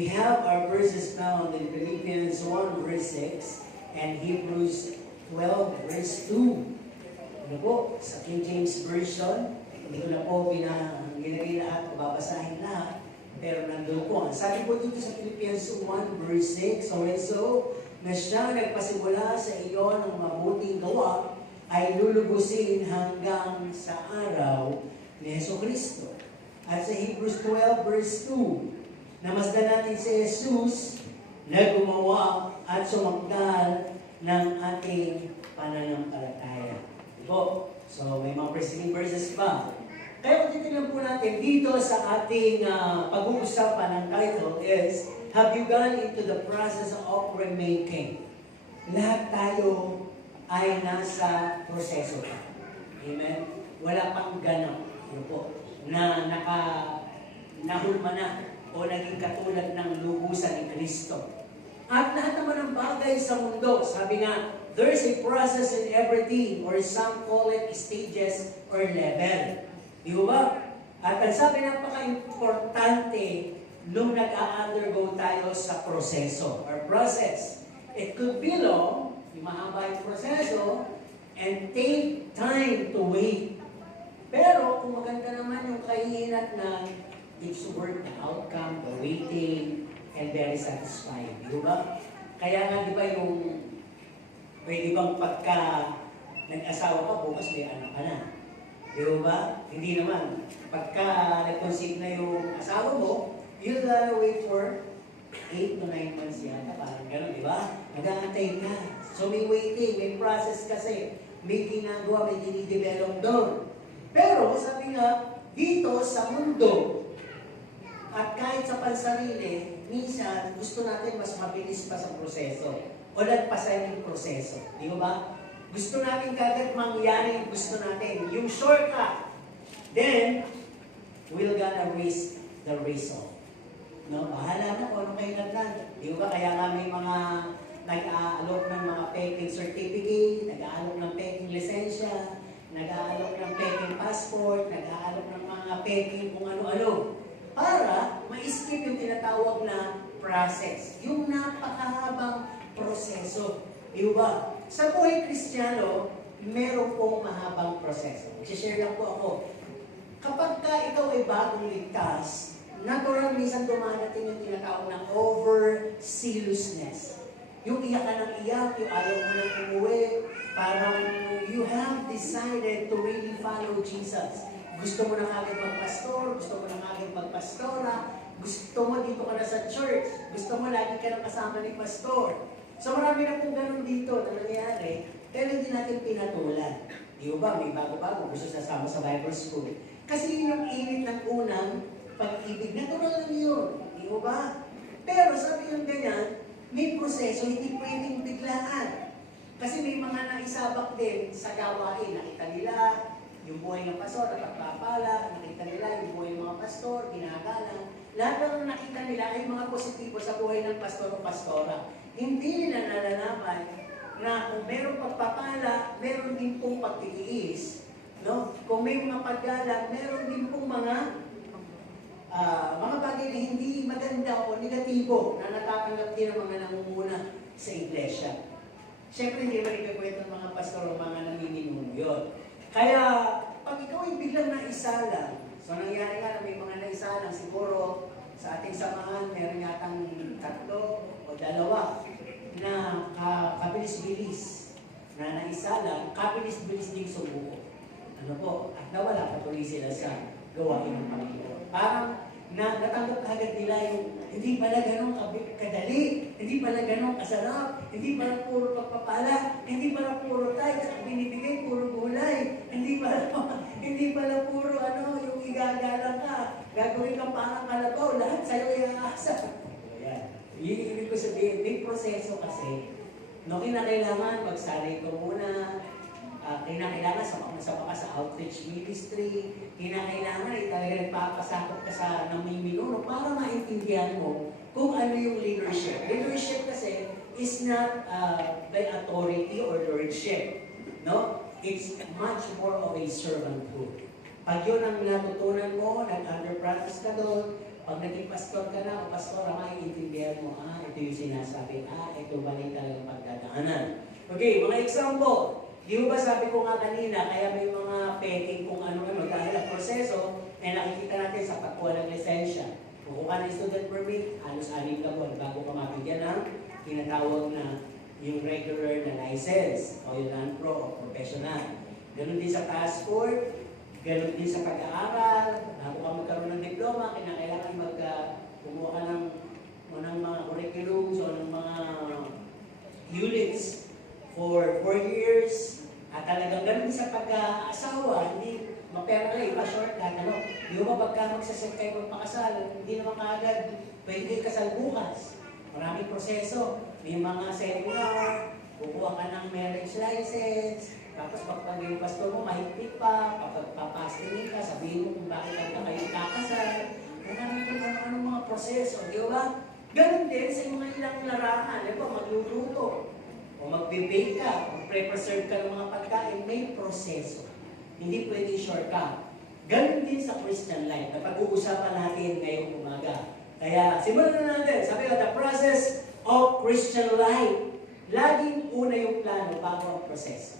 We have our verses found in Philippians 1 verse 6 and Hebrews 12 verse 2. Ano po, sa King James Version, hindi ko na po ginagay lahat, babasahin lahat, pero nandun po. Sabi po dito sa Philippians 1 verse 6, so na siya nagpasimula sa iyo ng mabuting gawa ay lulubusin hanggang sa araw ni Jesucristo. At sa Hebrews 12 verse 2, namasdan natin si Jesus na gumawa at sumagdal ng ating pananampalataya. Diba? So, may mga preceding verses pa. Kaya kung titignan po natin dito sa ating pag-uusapan, ang title is, Have you gone into the process of remaking? Lahat tayo ay nasa proseso pa. Amen? Wala pang ganap. Ano po? Na nahulma na o naging katulad ng lubusan ni Kristo. At lahat naman ng bagay sa mundo, sabi nga, there's a process in everything, or some call it stages or level. Di ba? At ang sabi, napaka-importante nung nag-undergo tayo sa proseso or process. It could be long, mahaba yung proseso, and take time to wait. Pero kung maganda naman yung kahinat na it's worth the outcome, the waiting, and very satisfying. Di ba? Kaya nga, di ba yung pwede bang pagka nag-asawa ka, bukas may anak ka na. Di ba? Hindi naman. Pagka nag-conceive na yung asawa mo, you'll gotta wait for 8 to 9 months yata. Parang gano'n, di ba? Nag-aantay ka. So may waiting, may process kasi. May ginagawa, may dinidevelop doon. Pero, sabi nga, dito sa mundo, at kahit sa pansarili, minsan gusto natin mas mabilis pa sa proseso. O lagpasan yung proseso. Di ba? Gusto natin kagad mangyari yung gusto natin. Yung shortcut. Then, we're gonna risk the result. No? Bahala na kung ano kayo naglan. Di ba? Kaya nga may mga nag-aalok ng mga peking certificate, nag-aalok ng peking lisensya, nag-aalok ng peking passport, nag-aalok ng mga peking kung ano-ano. Para ma-skip yung tinatawag na process. Yung napakahabang proseso. Di ba? Sa buhay Kristiyano, meron pong mahabang proseso. I-share lang po ako. Kapag ka ikaw ay bagong ligtas, natural minsan dumadating yung tinatawag ng over-seriousness. Yung iyak ka ng iyak, yung ayaw mo nang umuwi, parang you have decided to really follow Jesus. Gusto mo na kagad magpastor, gusto mo na kagad magpastora, gusto mo dito ka na sa church, gusto mo lagi ka na kasama ni pastor. So marami na pong ganun dito na nangyayari, pero hindi natin pinatulan. Di ba? May bago-bago gusto sasama sa Bible school. Kasi yun yung init ng unang pag-ibig. Natural lang yun. Di ba? Pero sabi yung ganyan, may proseso, hindi pwedeng biglaan. Kasi may mga naisabak din sa gawain. Nakita nila yung buhay ng pastor, nagpapala, nakita nila yung buhay ng mga pastor, ginagalang. Lahat ng nakita nila ay mga positibo sa buhay ng pastor o pastora. Hindi nila nalalaman na kung merong pagpapala, meron din pong pagtitiis. No? Kung may mga paggalang, meron din pong mga bagay na hindi maganda o negatibo na natatanggap din ng mga nangunguna sa iglesia. Siyempre, hindi naman ikakwento ng mga pastor o mga namiminuno yun. Kaya, pag ikaw ay biglang naisalang, so nangyari nga na may mga naisalang, siguro sa ating samahan, meron yatang 3 o 2 na kabilis-bilis na naisalang, kabilis-bilis din sumuko. Ano po? At nawala patuloy sila sa gawain ng Panginoon. Parang natanggap agad nila yung hindi pala ganun kadali, hindi pala ganun kasarap, hindi pala puro pagpapala, hindi pala puro tayo, at binibigay puro gulay, hindi pala puro yung igagalang ka, gagawin kang parang kalabaw, lahat sa'yo iaasa. Ayan. Yun ibig ko sabihin, may proseso kasi. No, kinakailangan magsaray ko muna, kinakailangan sama ka sa outreach ministry, kinakailangan ay talaga nagpapasakot ka sa namiminuno para maintindihan mo kung ano yung leadership. Leadership kasi is not by authority or lordship. No? It's much more of a servanthood. Pag yun ang natutunan mo, nag-under-practice ka doon, Pag naging pastor ka na o pastora, maiintindihan mo, ito yung sinasabi, ito ba rin talagang pagdadaanan. Okay, mga example. Di ba sabi ko nga kanina, kaya may mga peking kung ano-ano dahil ang proseso ay nakikita natin sa pagkuha ng lisensya. Kukuha ng student permit, halos 6 na buwan bago ka mabigyan ng tinatawag na yung regular na license o yung non-pro o professional. Ganun din sa passport, ganun din sa pag-aaral, bago ka magkaroon ng diploma, kailangan kumuha ka ng mga curriculums o ng mga units for 4 years. At talagang ganun sa pag-aasawa, hindi mapera kayo, ipa-shortcut, ano? Di ba pagka magsaset kayo magpakasal, hindi naman kaagad pwede kayo kasal bukas. Maraming proseso. May mga seminar, kukuha ka ng marriage license, tapos pag yung pastor mo, mahigpit pa, kapag papastinin ka, sabihin mo kung bakit kayo kakasal. Ano mga proseso, di ba? Ganun din sa mga ilang larangan, di ba? Magluluto, o magbe-bake ka, o pre-preserve ka ng mga pagkain, may proseso. Hindi pwede shortcut. Ganun din sa Christian life, na pag-uusapan natin ngayong umaga. Kaya, simulan na natin. Sabi ko, the process of Christian life. Laging una yung plano bago ang proseso.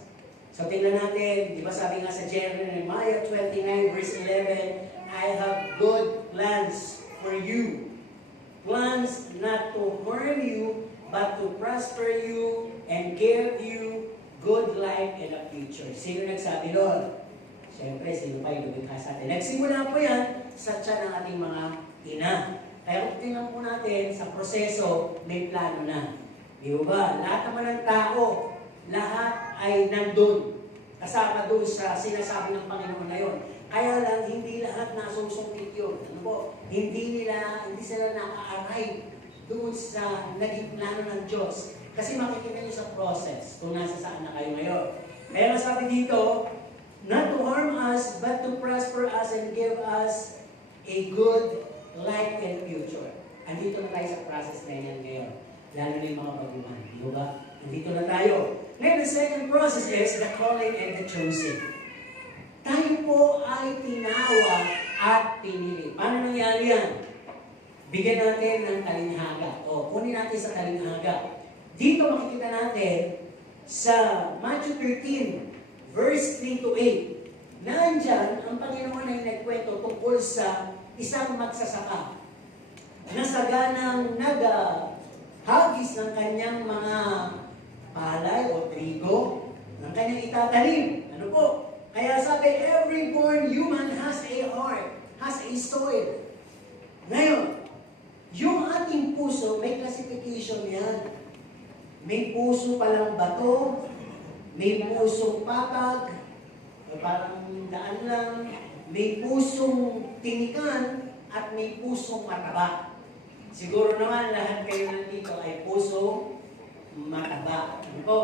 So, tingnan natin, di ba sabi nga sa Jeremiah 29 verse 11, I have good plans for you. Plans not to harm you, but to prosper you and give you good life in the future. Sino nagsabi doon? Siyempre, sino pa yung lumikha sa atin? Nagsimula po yan sa tiyan ng ating mga ina. Kaya kung tingnan po natin sa proseso, may plano na. Di ba? Lahat naman ng tao, lahat ay nandun. Kasama doon sa sinasabi ng Panginoon na yun. Kaya lang, hindi lahat nasusungkit yun. Ano po? Hindi sila naka-arrive doon sa naging plano ng Diyos. Kasi makikita nyo sa process kung nasa saan na kayo ngayon. Kaya masabi dito, not to harm us, but to prosper us and give us a good life and future. Andito na tayo sa process na yan ngayon. Lalo na yung mga baguhan. Di ba? Andito na tayo. Ngayon, the second process is the calling and the choosing. Tayo po ay tinawag at pinili. Paano nangyari yan? Bigyan natin ng talinghaga. O, kunin natin sa talinghaga. Dito makikita natin sa Matthew 13, verse 3 to 8. Nandyan, ang Panginoon ay nagkwento tungkol sa isang magsasaka na saganang naghagis ng kanyang mga palay o trigo ng kanyang itatanim. Ano po? Kaya sabi, every born human has a heart, has a soil. Ngayon, yung ating puso, may classification yan. May puso palang bato, may pusong patag, parang daan lang, may pusong tinikan, at may pusong mataba. Siguro naman lahat kayo nandito ay pusong mataba. Ano po?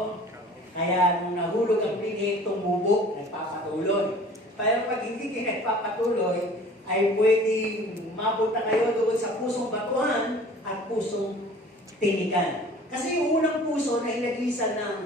Kaya nung nahulog ang pinhi, tumubo, nagpapatuloy. Pero pag hindi kayo nagpapatuloy, ay pwedeng mapunta kayo doon sa pusong batuhan at pusong tinikan. Kasi yung unang puso na inaglisan ng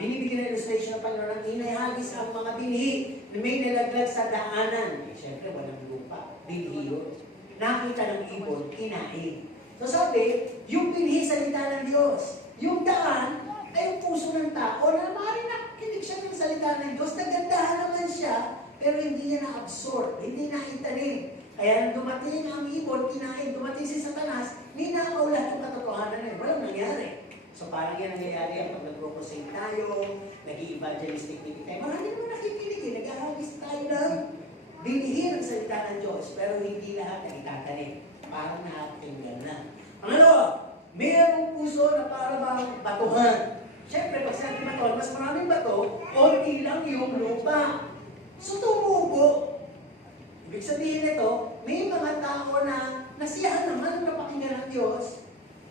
binibigyan ng illustration ng Panginoon, inahagis ang mga binhi na may nalaglag sa daanan. Siyempre, walang lupa. Binhi yun. Nakita ng ibon, kinain. So sabi, yung binhi salita ng Diyos. Yung daan ay yung puso ng tao na maaaring nakikinig siya ng salita ng Diyos. Nagandahan naman siya, pero hindi niya na-absorb, hindi na-itanim. Kaya nung dumating ang ibon, kinain, dumating si Satanas, ninakaw lahat yung katotohanan na yun. Walang nangyari. So parang yan nangyayari pag nag-crusade tayo, nag-evangelistic meeting tayo. Marami naman nakikinig, nag-ahagis tayo ng binihir ang salita ng Diyos, pero hindi lahat na itatanim. Parang nakatinggan na. Pangalawa, mayroong puso na para bang batuhan. Siyempre, pag sinabi bato, mas maraming bato, onti lang yung lupa. So tumubo. Ibig sabihin nito, may mga tao na nasiyahan naman ang napakinggan ng Diyos,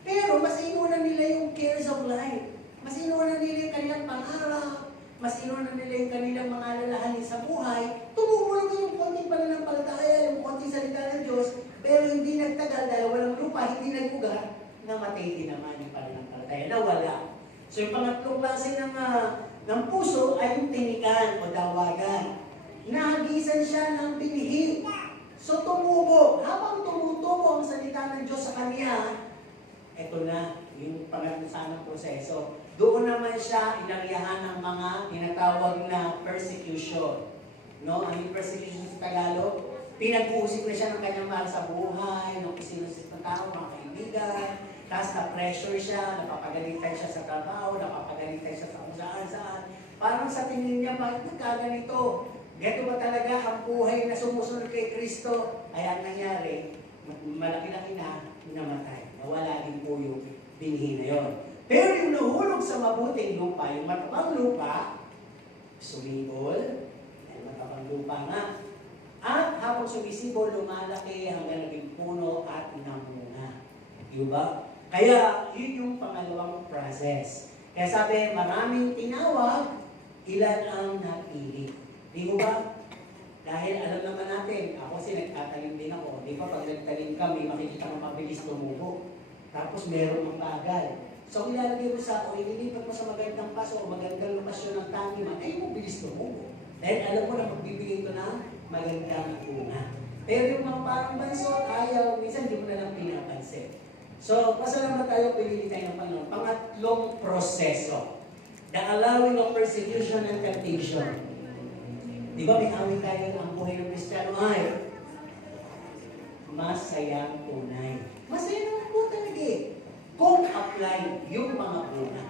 pero mas inunan nila yung cares of life. Mas inunan nila yung kanilang pangarap, mas inunan nila yung kanilang mga alalahanin sa buhay. Tumubo lang yung konting pananampalataya, yung konting salita ng Diyos, pero hindi nagtagal dahil walang lupa, hindi nagbugat, namatay din naman yung pananampalataya, nawala. So yung pangatlong klase ng puso ay yung tinikan o dawagan. Nahagisan siya ng binhi. So tumubo. Habang tumutubo ang salita ng Diyos sa kanya, eto na, yung pangatlusan ng proseso. Doon naman siya inaryahan ng mga tinatawag na persecution. No? Ang yung persecution sa Tagalog, pinag-uusip na siya ng kanyang mahal sa buhay, ng kung ng tao, mga kaibigan, tapos na-pressure siya, napapagalitan siya sa trabaho, napapagalitan siya sa kung saan-saan. Parang sa tingin niya, bakit nagkaganito? Ganito ba talaga ang buhay na sumusunod kay Kristo? Kaya ang nangyari, malaki-laki na, namatay. Nawala din po yung binhi na yon. Pero yung nahulog sa mabuting lupa, yung matabang lupa, sumibol, ay matabang lupa nga. At habang sumisibol, lumalaki hanggang naging puno at namunga. Diba? Kaya yun yung pangalawang process. Kaya sabi, maraming tinawag, ilan ang napili. Di ba? Dahil alam naman natin, ako kasi nagtatalim din ako. Di ba pag nagtalim ka, may makikita ng mabilis tumubo. Tapos meron ng bagal. So ilalagay mo sa, o ililipat mo sa magandang paso o magandang lokasyon ng taniman, ay mabilis tumubo. Dahil alam mo na magbibigay ito ng magandang bunga. Pero yung mga parang bansot, ayaw, minsan hindi mo na lang pinapansin. So, pasalamat tayo, pinili tayo ng Panginoon. Pangatlong proseso. The allowing of persecution and temptation. Di ba may awit tayo ang buhay ng Kristiyano ay masayang tunay. Masaya naman po talaga eh. Kung apply yung mga bunga.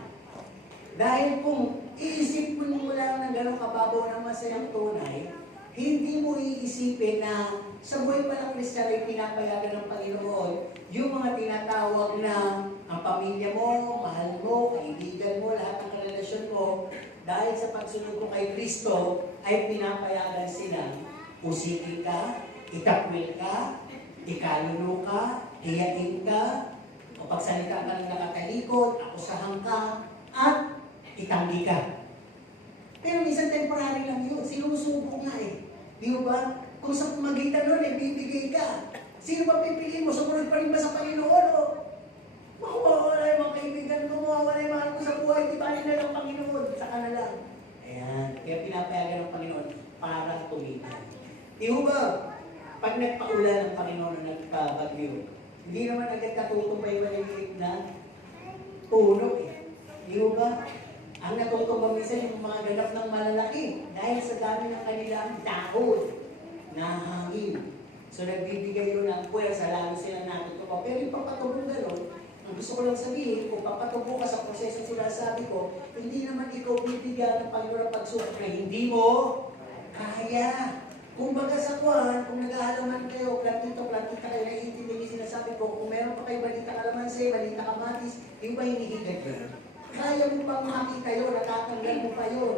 Dahil kung iisip mo lang ng gano'ng kababaw ng masayang tunay, hindi mo iisipin na sa buhay pa ng Kristiyano ay pinapayagan ng Panginoon yung mga tinatawag na ang pamilya mo, mahal mo, kaibigan mo, lahat ng relasyon mo, dahil sa pagsunod mo kay Kristo, ay pinapayagan sila. Usikin ka, itakwil ka, ikaluno ka, iyakin ka, o pagsalita ka ng nakatalikod, akusahan ka, at itanggi ka. Pero minsan temporary lang yun, sinusubok nga eh. Di ba? Kung sa pumagitan nun, bibigay ka. Sino ba pipiliin mo? Sumunod pa rin ba sa Panginoon? O mawawala yung mga kaibigan mo, mawawala yung mahal ko sa buhay, di ba na lang Panginoon? Saka na lang. Ayan. Kaya pinapayagan ng Panginoon para tumitan. Di ba? Pag nagpaulan ng Panginoon na nagpabagyo, hindi naman agad katutumbay maliliit na puno eh. Di ba? Ang natutumbang minsan yung mga ganap ng malalaki dahil sa dami ng kanilang dahon na hangin. So nagbibigay yun ng puwersa, lalo silang natutuwa. Pero yung papatubong gano'n, ang gusto ko lang sabihin, kung papatubo ka sa proseso sinasabi ko, hindi naman ikaw bibigyan ng Panginoon ng pagsubok na hindi mo kaya. Kung baga sa kwan, kung nag-aalaman kayo, plantita kayo, naiintindihan yung sinasabi ko, kung meron pa kayo balita kalamansi, balita kamatis, yung ba hinihigad yun? Kaya mo pang makita yun, natatanggal mo pa yun.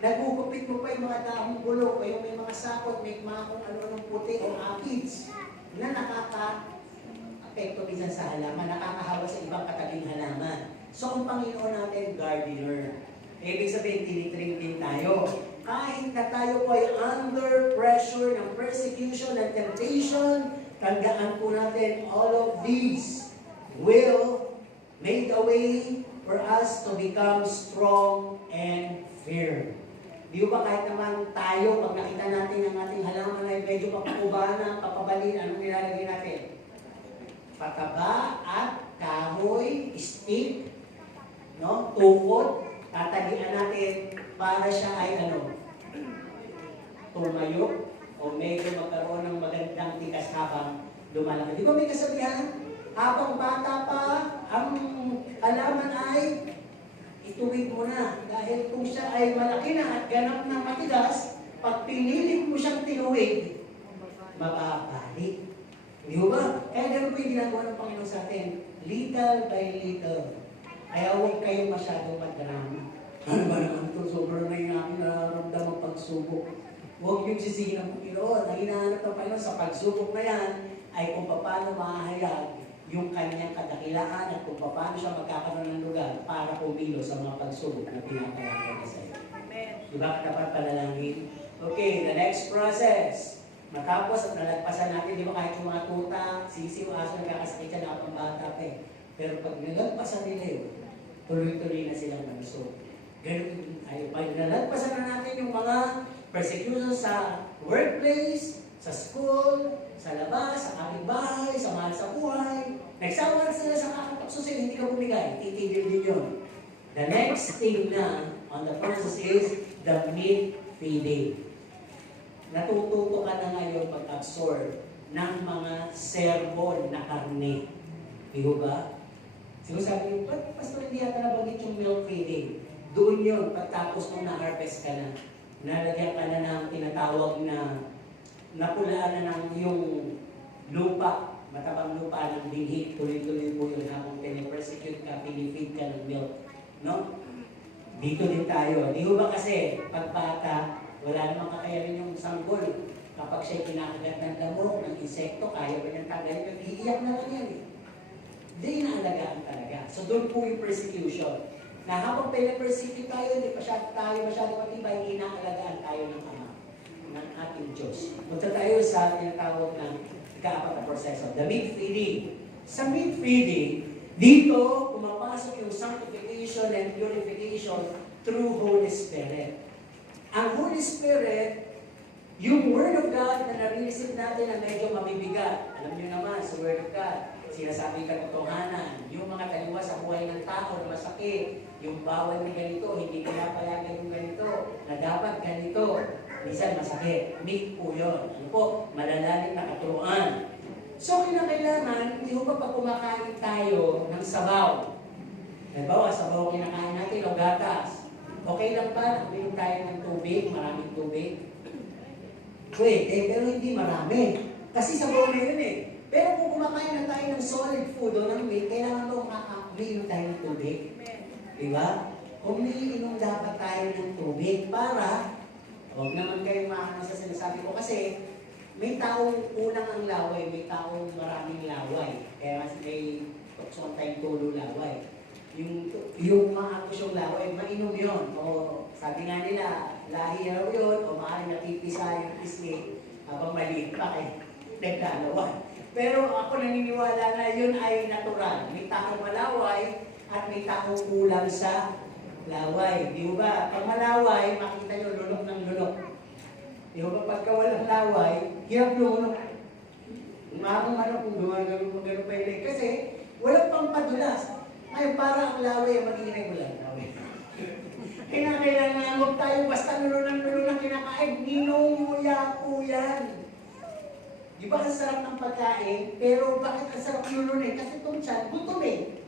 Nagugupit mo pa yung mga dahong bulok, o yung may mga sakot, may mga kung ano-anong puti o aphids na nakaka-apekto minsan sa halaman, nakakahawa sa ibang katabing halaman. So, ang Panginoon natin, gardener. Ibig sabihin, tinitrim din tayo. Kahit na tayo po ay under pressure ng persecution and temptation, tandaan po natin, all of these will make a way for us to become strong and firm. Di ba kahit naman tayo, pag nakita natin ang ating halaman ay medyo papakubahan, papabalin, anong nilalagay natin? Pataba at kahoy, stick, no? Tukod, tatagian natin para siya ay tumayo o medyo magkaroon ng magandang tikas habang lumalaki. Di ba may kasabihan? Habang bata pa, ang halaman ay ituwid mo na. Dahil kung siya ay malaki na at ganap na matigas, pag pinilit mo siyang tinuwid, mababalik. Di ba? Kaya ganun po yung ginagawa ng Panginoon sa atin. Little by little. Kaya huwag kayong masyadong madrama. Ano ba naman ito? Sobrang na yung aking nararamdamang pagsubok. Huwag yung sisihin ng Panginoon. Ang hinahanap ng Panginoon sa pagsubok na yan ay kung paano mahahayag yung kanyang kadakilaan at kung paano siya magkakaroon ng lugar para pumilo sa mga pagsubok na pinapayagan niya sa iyo. Diba dapat panalangin? Okay, the next process. Matapos at nalagpasan natin, di ba kahit yung mga tuta, sisiw, aso, nagkakasakit siya na pambata pa eh. Pero pag nalagpasan nila yun, tuloy-tuloy na silang malusog. Ganun tayo. Pag nalagpasan na natin yung mga persecution sa workplace, sa Sa school, sa labas, sa kapitbahay, sa mahal sa buhay. Nagsawa sila sa kakapakso sila, hindi ka bumigay. Titigil din yun. The next thing na on the process is the meat feeding. Natututo ka na ngayon pag-absorb ng mga serbon na karne. Di ba? Siguro sabi niyo, ba't pastor hindi yata nabanggit yung milk feeding? Doon yun, pagtapos nung na-harvest ka na, nalagyan ka na ng tinatawag na napulaan na ng yung lupa, matabang lupa ng binhi, tuloy-tuloy po yun habang pinipersecute ka, pinifeed ka ng milk. No? Dito din tayo. Di ba kasi, pag bata, wala namang kakayanin yung sanggol. Kapag siya'y kinakagat ng damo, ng insekto, kaya ba niyang tanggalin? Iiyak na lang yan eh. Hindi inaalagaan talaga. So doon po yung persecution. Na habang pinapersecute tayo, hindi pa tayo masyado matibay, inaalagaan tayo ng Ama, ng ating Diyos. Punta tayo sa tinatawag ng ikaapat na proseso, the meat feeding. Sa meat feeding, dito pumapasok yung sanctification and purification through Holy Spirit. Ang Holy Spirit, yung Word of God na nare-receive natin na medyo mabibigat. Alam niyo naman, sa Word of God, sinasabi katotohanan, yung mga taliwas sa buhay ng tao na masakit, yung bawal ng ganito, hindi pinapayagan yung ganito, na dapat ganito, minsan masakit. Meat po yun. Ano po? Malalalim na katuruan. So, kinakailangan, hindi ho ba pag kumakain tayo ng sabaw? Halimbawa, sabaw kinakain natin o gatas. Okay lang ba na uminom tayo ng tubig, maraming tubig? Pwede, pero hindi marami. Kasi sabaw na yun eh. Pero kung kumakain na tayo ng solid food o ng meat, kailangan mo umiinom tayo ng tubig. Diba? Umiinom dapat tayo ng tubig para, huwag naman kayong makakano sa sinasabi ko kasi may taong unang ang laway, may taong maraming laway. Kaya mas may tukson tayong tulo laway. Yung maagos yung laway, mainom yun. O sabi nga nila, lahi raw yun, o maaaring natipisa yung pisngi habang maliit pa kay naglalawan. Pero ako naniniwala na yun ay natural. May taong malaway at may taong kulang sa laway. Di ba? Pag malaway, makita nyo lunok ng lunok. Di ba? Pagka walang laway, hirap lunok. Umabang ano kung gumagano pa yun. Kasi walang pang padulas. Ngayon, para ang laway, mag-iinay mo lang. Kailangan huwag tayo basta nulo ng kinakain. Ninunguya po yan. Di ba ang sarap ng pagkain? Pero bakit ang sarap lulunin? Kasi itong tiyan, gutom eh.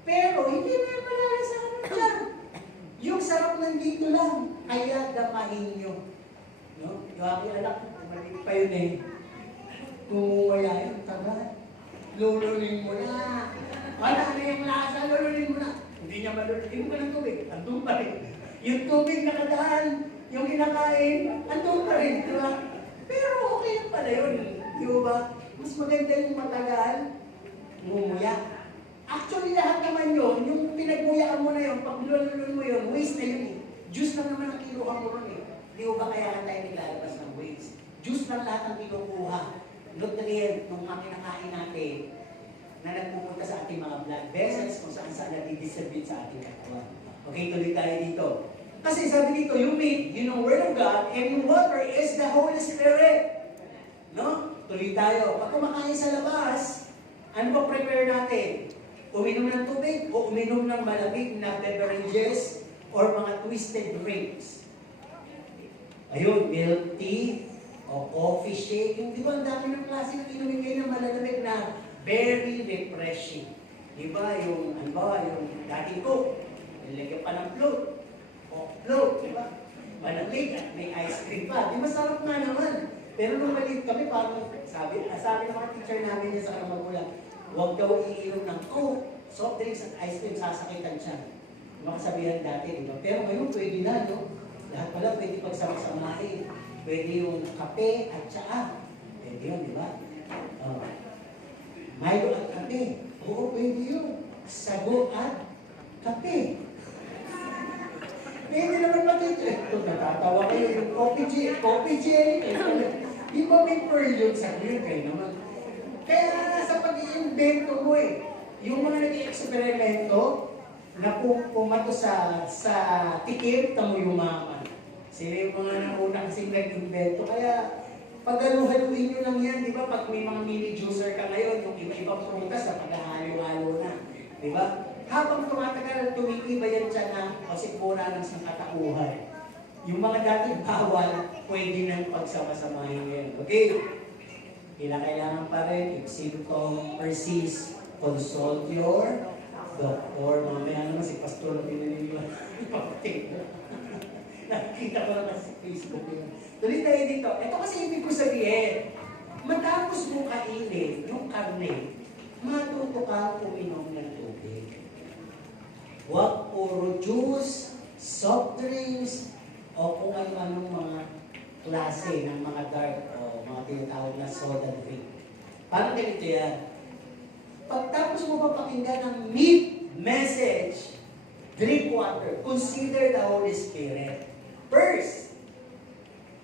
Pero hindi mo yung malalasahan ng tiyan. Yung sarap nandito lang. Kaya damahin nyo. No? Yung aking anak, maliit pa yun eh. Kumuwaya yun, tama. Lulunin mo na. Wala na yung lasa, lulunin mo na. Hindi niya malulunin mo ng tubig. Andun pa rin. Yung tubig nakadaan, yung kinakain, andun pa rin. Di ba? Pero okay pala yun. Di ba? Mas maganda yung matagal, ngumuya. Actually, lahat naman yun, yung pinagmuyaan mo na yun, pag lululun mo yun, waste na yun eh. Juice lang naman ang kiluha mo ron eh. Di ba kaya tayo nilalabas ng waste? Juice lang lahat ang kinukuha. Nutrient nung mga kinakain natin na nagpupunta sa ating mga blood vessels kung saan nadidistribute sa ating katawan. Okay, tuloy tayo dito. Kasi sabi dito, yung meat, yung Word of God, and yung water is the Holy Spirit. No? Tuloy tayo. Pag kumakain sa labas, ano ba prepare natin? Uminom ng tubig o uminom ng malamig na beverages or mga twisted drinks? Ayun, milk tea o coffee shake. Yung, di ba, ang dami ng klase ng inumin kayo ng malalamig na very refreshing. Di ba, yung, ano ba, yung dating Coke, nilagyan pa ng float. O float, di ba? Malamig at may ice cream pa. Di masarap nga naman. Pero nung maliit kami, parang sabi ng mga teacher namin niya sa kanang magulang, huwag daw iinom ng Coke, soft drinks at ice cream, sasakitan siya. Makasabihan dati, di ba? Pero ngayon, pwede na, no? Lahat pala pwede pagsama-samahin. Pwede yung kape at tsaa. Pwede yun, di ba? Milo at kape. Oo, pwede yun. Sago at kape. Pwede naman matito. Ito, natatawa kayo. Yung coffee jelly. Di ba may pearl yun sa clear kayo naman? Kaya sa pag-iimbento mo eh. Yung mga nag-i-eksperimento na pumato sa tikim, tamo yumaman. Sila yung mga nauna kasing nag-invento. Kaya Paghaluhaluin nyo lang yan, di ba? Pag may mga mini juicer ka ngayon, yung iba-ibang prutas na paghahalo-halo na. Di ba? Habang tumatagal, tumikiba yan dyan na kasi pura ng sangkatauhan. Yung mga dating bawal, pwede nang pagsama-samahin yan. Okay? Kailangan pa rin, if symptom persist, consult your doctor. Mamaya naman si Pastor na pinaniniwan. Nakikita ko lang sa Facebook yun. Tuloy tayo dito. Ito kasi ibig ko sabihin, matapos mo kainin yung karne, matuto ka uminom ng tubig. Huwag puro juice, soft drinks, o kung ano-anong mga klase ng mga dark o mga tinatawag na soda drink. Parang ganito yan. Pagtapos mo papakinggan ng meat message, drink water. Consider the Holy Spirit. First,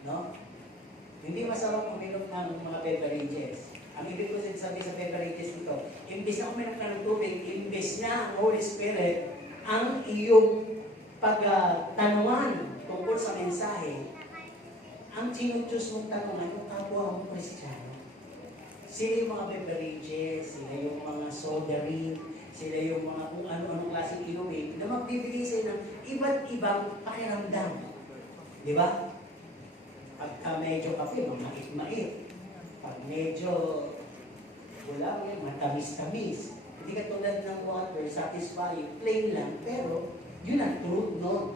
no? Hindi masarap uminom ng mga beverages. Ang ibig ko sabihin sa beverages ito, imbis na uminom ka ng tubig, imbis na ang Holy Spirit, ang iyong pagtanungan tungkol sa mensahe, ang sinutsus mong tanungan, yung kapwa mong Kristiyano. Sila yung mga beverages, sila yung mga soda rin, sila yung mga kung ano-anong klaseng inumin na magbibigay sa'yo ng iba't ibang pakiramdam. Di ba? Pagka medyo kape, mamait-mait. Pag medyo wala yan, matamis-tamis. Hindi ka tulad ng water, satisfying, plain lang, pero yun ang truth, no?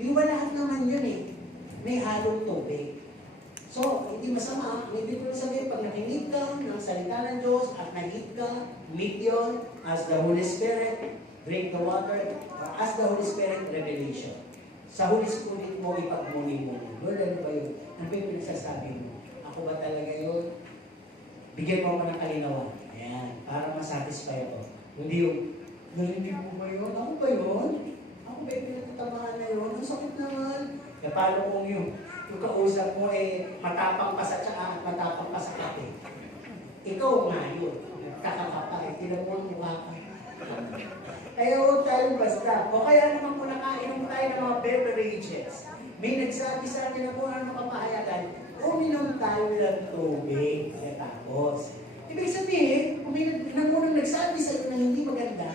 Di ba lahat naman yun eh? May halong tubig. So, hindi masama. Hindi ko sabihin, pag nakinig ka ng salita ng Diyos at nahit ka, meet yun, ask the Holy Spirit, drink the water, or ask the Holy Spirit revelation. Sa Holy Spirit mo, ipagmuni mo. Lord, ano ba yun? Ano ba yung pinagsasabi mo? Ako ba talaga yun? Bigyan mo ako ng kalinawan. Ayan, para masatisfy ako. Hindi yung, narinig mo ba yun? Ako ba yun? Ako ba yung pinagtatamaan na yun? Ang sakit naman. Napalo kong yung kausap mo matapang pa sa tsaka at matapang pa sa kape. Ikaw nga yun. Kakakapa tinan mo ang mukha ka. Kaya huwag tayong basta. O kaya naman kung nakainom tayo ng mga beverages, may nagsabi sa atin na kung ano makapahayagan, uminom tayo ng tubig. Tapos, ibig sabihin, kung may munang nagsabi sa iyo na hindi maganda,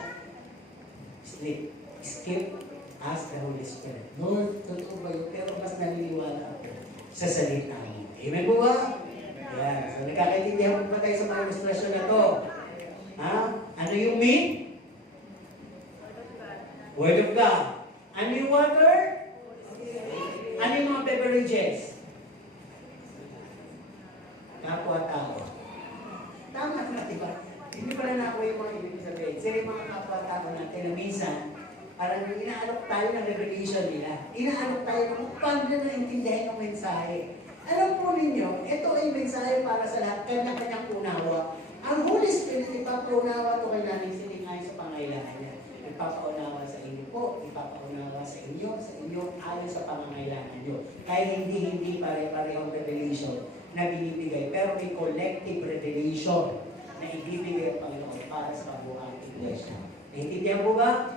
skip, ask the Holy Spirit. Lord, totoo ba yun? Pero mas naniniwala ako sa salita mo. Amen po ba? Yan. So, nagkakaintindihan po ba tayo sa mga ilustrasyon na to? Ha? Ano yung meat? Word of God. Ano yung water? Ano yung mga beverages? Kapwa-tao. Tama na, diba? Hindi pala na ako yung mga ibig sabihin. Sila yung mga kapwa-tao natin na minsan, parang inaalok tayo ng revelation nila. Inaalok tayo kung paano na naintindihan ng mensahe. Alam po ninyo, ito ay mensahe para sa lahat, kanya-kanyang unawa. Ang Holy Spirit, ipapaunawa ito kay namin siningayon sa pangailangan niya. Ipapaunawa sa inyo po, ipapaunawa sa inyo ayon sa pangangailangan niyo. Kaya hindi pare-parehong revelation na binibigay, pero may collective revelation na ibibigay ang Panginoon para sa kabuuan ng Iglesia. Naintindihan po ba?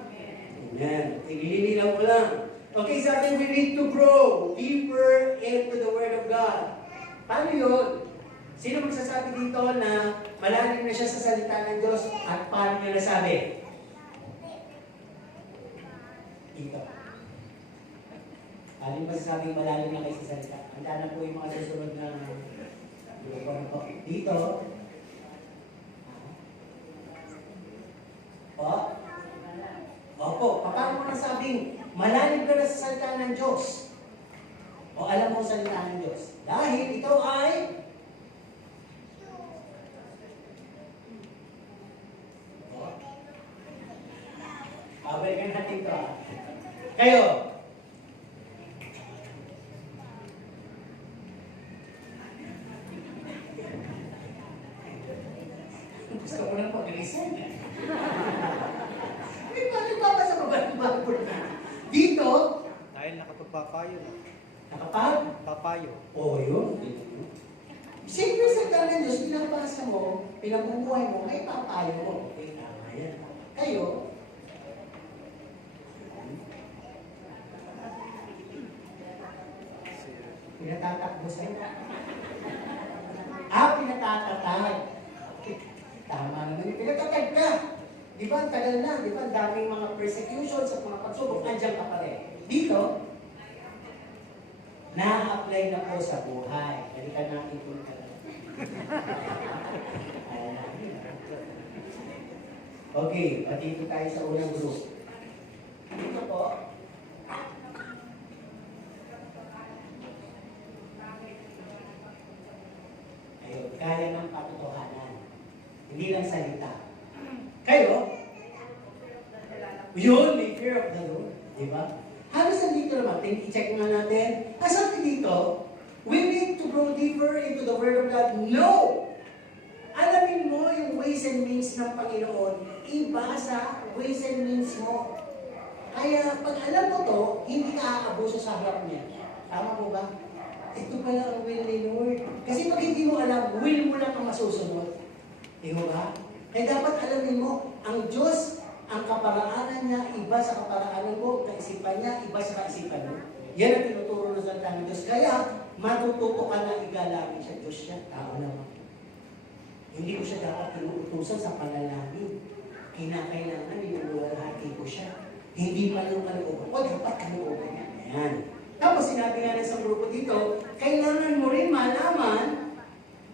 Amen. Ililinaw ko lang. Okay, sa atin, we need to grow deeper into the Word of God. Paano yun? Sino magsasabi dito na malalim na siya sa salita ng Diyos at paano niya nasabi? Dito. Paano yung masasabing malalim na kayo sa salita? Handa na po yung mga susunod na dito. Opo, paano mo nasabing malalim ka na sa salita ng Diyos? O alam mo salita ng Diyos? Dahil ikaw ay pabalikan natin ito. Kayo. Gusto ko lang pag-resign. May balik-baba sa babalik-balik na. Dito, dahil nakapagpapayo na. Papayo. Oo, yun. Siyempre sa ng Diyos, pinapasa mo, pinamumuhay mo, may papayo mo. Okay, tama yan. Kayo, pinatatakbo sa'yo. tagal na, di ba? Ang daming mga persecutions at mga pagsubok, andyan ka pa rin. Dito, na-apply na po sa buhay. Halika natin kung okay, dito tayo sa unang group. Dito po, ayun, kaya ng katotohanan. Hindi lang salita. Kayo, yun, may fear of the Lord. Di ba? Halos nandito naman, i-check nga natin. Sabi dito, we need to grow deeper into the Word of God. No! Alamin mo yung ways and means ng Panginoon, iba sa ways and means mo. Kaya pag alam mo to, hindi ka aabuso sa harap niya. Tama po ba? Ito pala ang will ni Lord. Kasi pag hindi mo alam, will mo lang ang masusunod. Di ba? Kaya dapat alamin mo, ang Diyos, ang kaparaanan niya, iba sa kaparaanan mo, kaisipan niya, iba sa kaisipan mo. Yan ang tinuturo ng salita ng Diyos. Kaya, matututo ka na igalangin siya. Diyos siya, tao naman. Hindi ko siya dapat tinuutusan sa panalangin. Kinakailangan, niluwalhati ko siya. Hindi pa yung kalooban ko, dapat kalooban niya. Ayan. Tapos sinabi nga rin sa grupo dito, kailangan mo rin malaman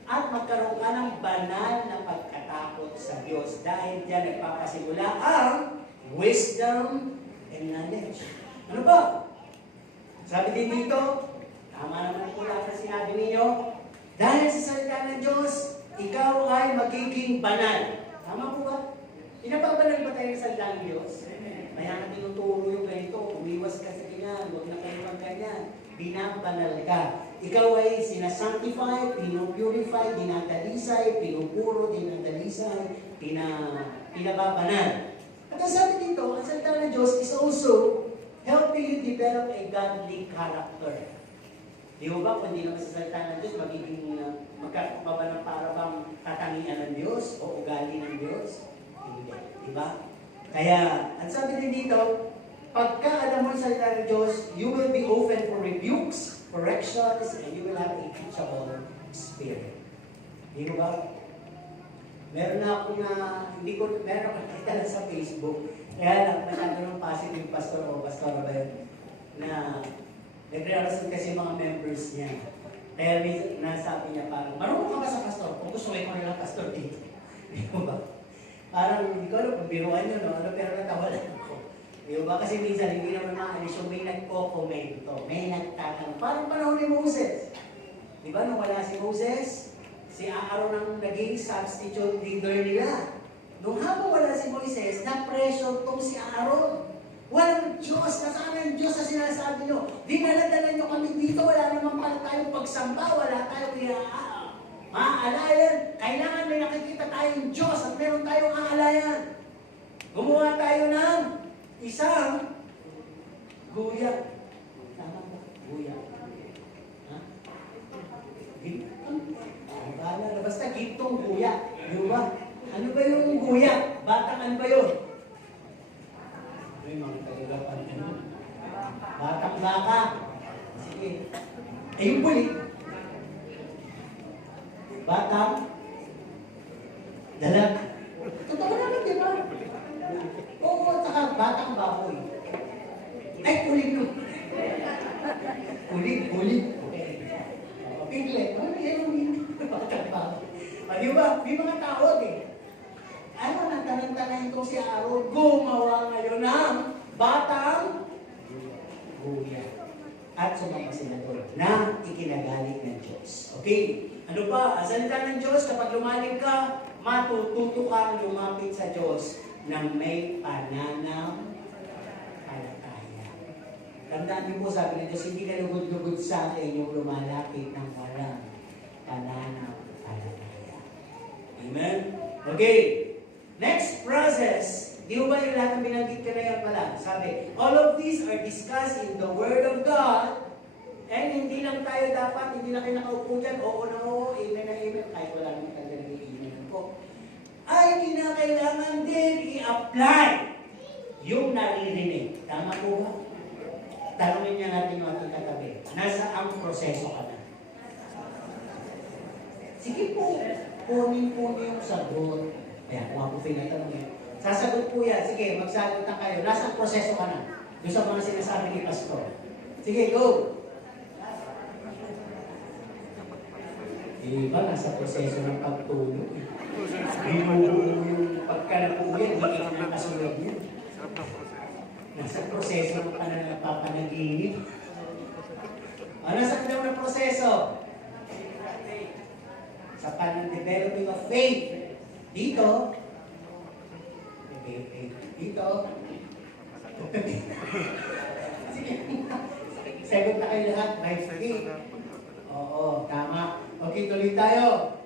at magkaroon ka ng banal na pagkatakot sa Diyos. Dahil diyan nagpapasimula ang wisdom and knowledge. Ano ba? Sabi din dito, tama naman po lahat na sinabi ninyo, dahil sa salita ng Diyos, ikaw ay magiging banal. Tama po ba? Pinapabanal ba tayo sa salita ng Diyos? Kaya na tinuturo yung ganito, umiwas ka sa ganyan, huwag na kayo magganyan. Binabanal ka. Ikaw ay sinasanctify, pinupurify, dinadalisay, pinupuro, dinadalisay, pinababanal. At ang sabi dito, ang salita ng Diyos is also helping you develop a godly character. Di ba, kung hindi naman sa salita ng Diyos, magiging magkakaroon ba ng parang katangian ng Diyos o ugali ng Diyos? Hindi. Di ba? Kaya, ang sabi din dito, pagka alam mo ang salita ng Diyos, you will be open for rebukes, corrections, and you will have a teachable spirit. Di ba? Meron na ako meron akong nakita lang sa Facebook, kaya lang, masyado ng positive pastor o pastor ba yun, na nagre-rason kasi mga members niya. Kaya nasabi niya parang, marunong ka ba sa pastor? Kung gusto ko nila pastor dito. Di ba? Parang, hindi ko alam kung biruan nyo, no? Pero natawa lang ako. Di ba? Kasi minsan, hindi naman maalis yung may nagko-komento, may nagtatanong. Parang panahon ni Moses. Di ba? Nung wala si Moses, si Aaron ang naging substitute leader nila. Nung habang wala si Moises, na-pressure tong si Aaron. Walang Diyos, nasaan ang Diyos na sinasabi nyo? Dinaladalan nyo kami dito, wala naman pala tayong pagsamba, wala tayong aalayan. Kailangan may nakikita tayong Diyos at meron tayong aalayan. Gumawa tayo ng isang guya. Tama ba? Guya. Ha? Gintong. Basta gintong guya. Di ba? Ano ba yung guya? Batang ano ba yun? May mga kagagapan. Batang baka. Sige. Yung bulik. Batang dalag. Totoo naman, di ba? Oo, at saka batang baboy. Ay, kulig no. Kulig. Piglet. Ano yung batang baboy? Di ba? May mga tao eh. Ano, nagtanang-tanang itong si Aaron, gumawa ngayon ng batang guya. At sumama sila doon na ikinagalit ng Diyos. Okay? Ano pa? Ang salita ng Diyos, kapag lumalim ka, matututo kang lumapit sa Diyos ng may pananampalataya. Tandaan niyo po, sabi ng Diyos, hindi ka lugod-lugod sa akin yung lumalapit ng walang pananampalataya. Amen? Okay. Next process. Di ba yung lahat ng binanggit ka na yan pala? Sabi, all of these are discussed in the Word of God. And hindi lang tayo dapat, hindi lang kayo nakaupo dyan, oo na oo, amen na amen, kahit wala naman tayo nag-iinan po. Ay kinakailangan din i-apply yung naririnig. Tama po ba? Tanungin niya natin yung ating katabi. Nasa ang proseso ka na. Sige po, kunin po niyo yung sagot. Kaya kung ako pinatanong yun, Sasagot po yan. Sige, magsagot na kayo. Nasa proseso ka na. Doon sa mga sinasabi ni Pastor. Sige, go! Iba, nasa proseso ng pagtulog. Yung pagka na po yan, hindi ka na kasunod yun. Nasa proseso ng pananaginip. Nasa ka ng proseso? Sa developing of faith. Dito, dito, sagot na kayo lahat, by faith. Oo, tama. Okay, tuloy tayo.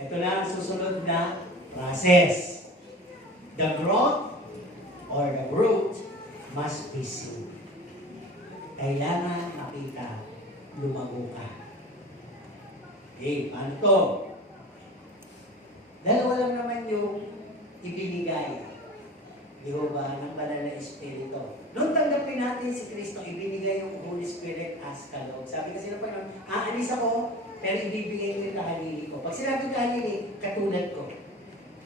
Ito na ang susunod na process. The growth or the root must be seen. Kailangan makita, lumago ka. Okay, paano to? Dalawa lang naman yung ibinigay. Di ba, ng banal na Espiritu. Noong tanggapin natin si Kristo, ibinigay yung Holy Spirit as kaloob. Sabi kasi ng Panginoon, aalis ako, pero ibibigay ko yung kahalili ko. Pag sinabi kahalili, katulad ko.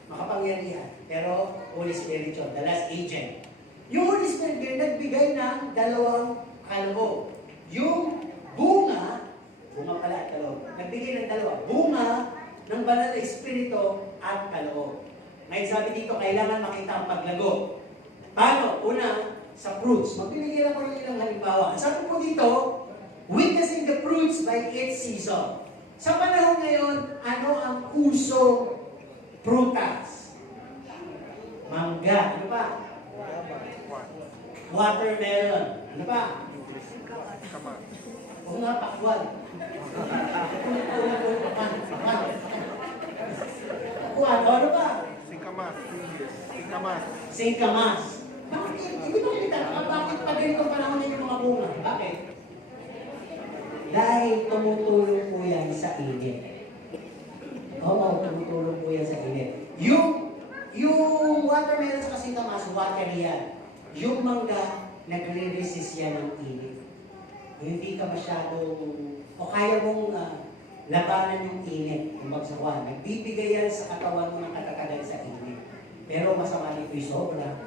Makapangyarihan. Pero Holy Spirit yun, the last agent. Yung Holy Spirit yun, nagbigay ng dalawang kaloob. Yung bunga pala at kaloob. Nagbigay ng dalawa. Bunga ng banal na Espiritu at kaloob. May sabi dito, kailangan makita ang paglago. Paano? Una, sa fruits. Magbibigay ako ng ilang halimbawa. Sabi po dito, witnessing the fruits by its season. Sa panahon ngayon, ano ang uso prutas? Mangga. Ano pa? Watermelon. Ano pa? O nga, pakwan. Pakwan. Ano pa? Singkamas. Bakit? Hindi ko kita. Bakit pa ganito panahon yung mga bunga? Bakit? Dahil tumutulong po yan sa init. Oo, tumutulong po yan sa init. Yung watermelon sa singkamas, water yan. Yung mangga, nagre-resist yan ng init. Hindi ka masyadong, o kaya mong labanan yung init, yung bagsawan. Nagbibigay yan sa katawan mo ng katatagan sa init. Pero masama nito yung sobra.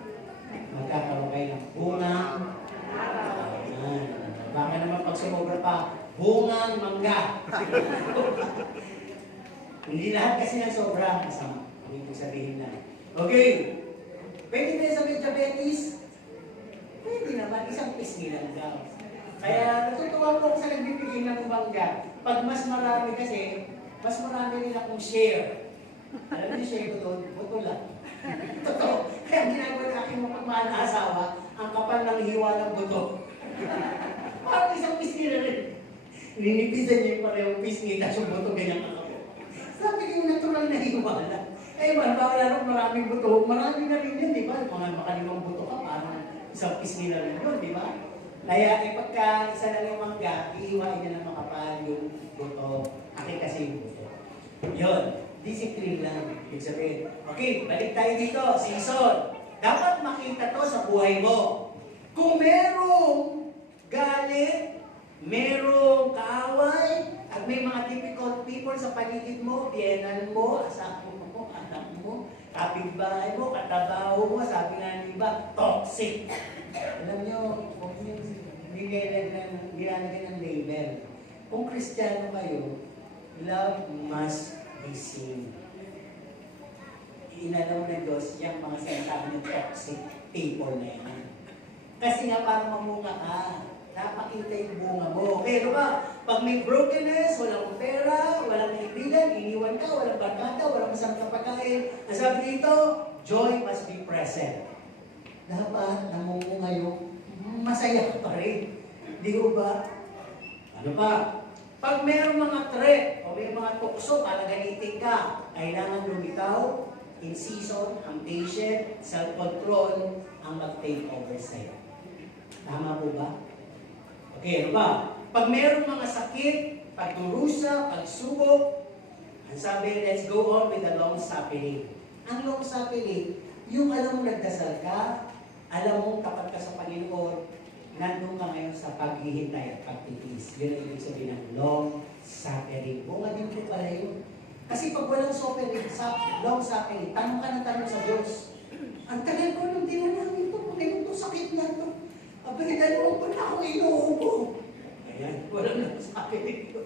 Magkakaroon kayo ng bunga. Baka naman pag sumobra pa, bungang mangga. Hindi lahat kasi ng sobra masama. Hindi po sabihin na. Okay. Pwede na sa diabetes? Pwede naman. Isang pisngi lang daw. Kaya natutuwa po ako sa nagbibigay ng mangga. Pag mas marami kasi, mas marami rin akong share. Alam niyo share ko doon? Buto lang. Totoo. Kaya ginagawa ng aking mapagmahal na asawa, ang kapal ng hiwa ng buto. Parang isang pisngi na rin. Ninipisan niya yung parehong pisngi, tapos yung buto ganyan kakapal. Sabi ko yung natural na hiwa lang. Eh, bawal lang maraming buto. Marami na rin yun, di ba? Mga makalimang buto ka, parang isang pisngi na rin yun, di ba? Kaya pagka isa na lang mangga, iiwain niya ng makapal yung buto. Akin kasi yung buto. Yun. Discipline lang. Yung sabihin. Okay, balik tayo dito. Season. Dapat makita to sa buhay mo. Kung merong galit, merong kaaway, at may mga difficult people sa paligid mo, biyenan mo, asawa mo, anak mo, kapitbahay mo, katabaho mo, sabi nga ng iba, toxic. Alam nyo, kung nilalagyan ng label. Kung Kristiyano kayo, love must be seen. Inalaw ng Diyos yung mga sinasabi ng toxic people na yan. Kasi nga parang mamunga ka, napakita yung bunga mo. Okay, ano ba? Pag may brokenness, walang pera, walang kaibigan, iniwan ka, walang barkada, walang masarap na pagkain. Ang sabi dito, joy must be present. Dapat namunga yung masaya ka pa rin. Di ba? Ano pa? Pag mayroong mga threat o may mga tukso para ganitin ka, kailangan lumitaw, in season, ang patient, self-control, ang mag-take over sa'yo. Tama po ba? Okay, ano ba? Pag mayroong mga sakit, pagdurusa, pagsubok, ang sabi, let's go on with the long-suffering. Ang long-suffering, yung alam mo nagdasal ka, alam mo tapat ka sa Panginoon, nandun ka ngayon sa paghihintay at pagtitiis. Yun ang ibig sabihin ng long-suffering. Bunga din po pala yun. Kasi pag walang long-suffering, tanong ka ng tanong sa Diyos. Ang tagal ko nung dinanangin ito, kung ito sakit na ito. Abay, dalawang pa na akong inuubo. Ayan, walang sakit ito.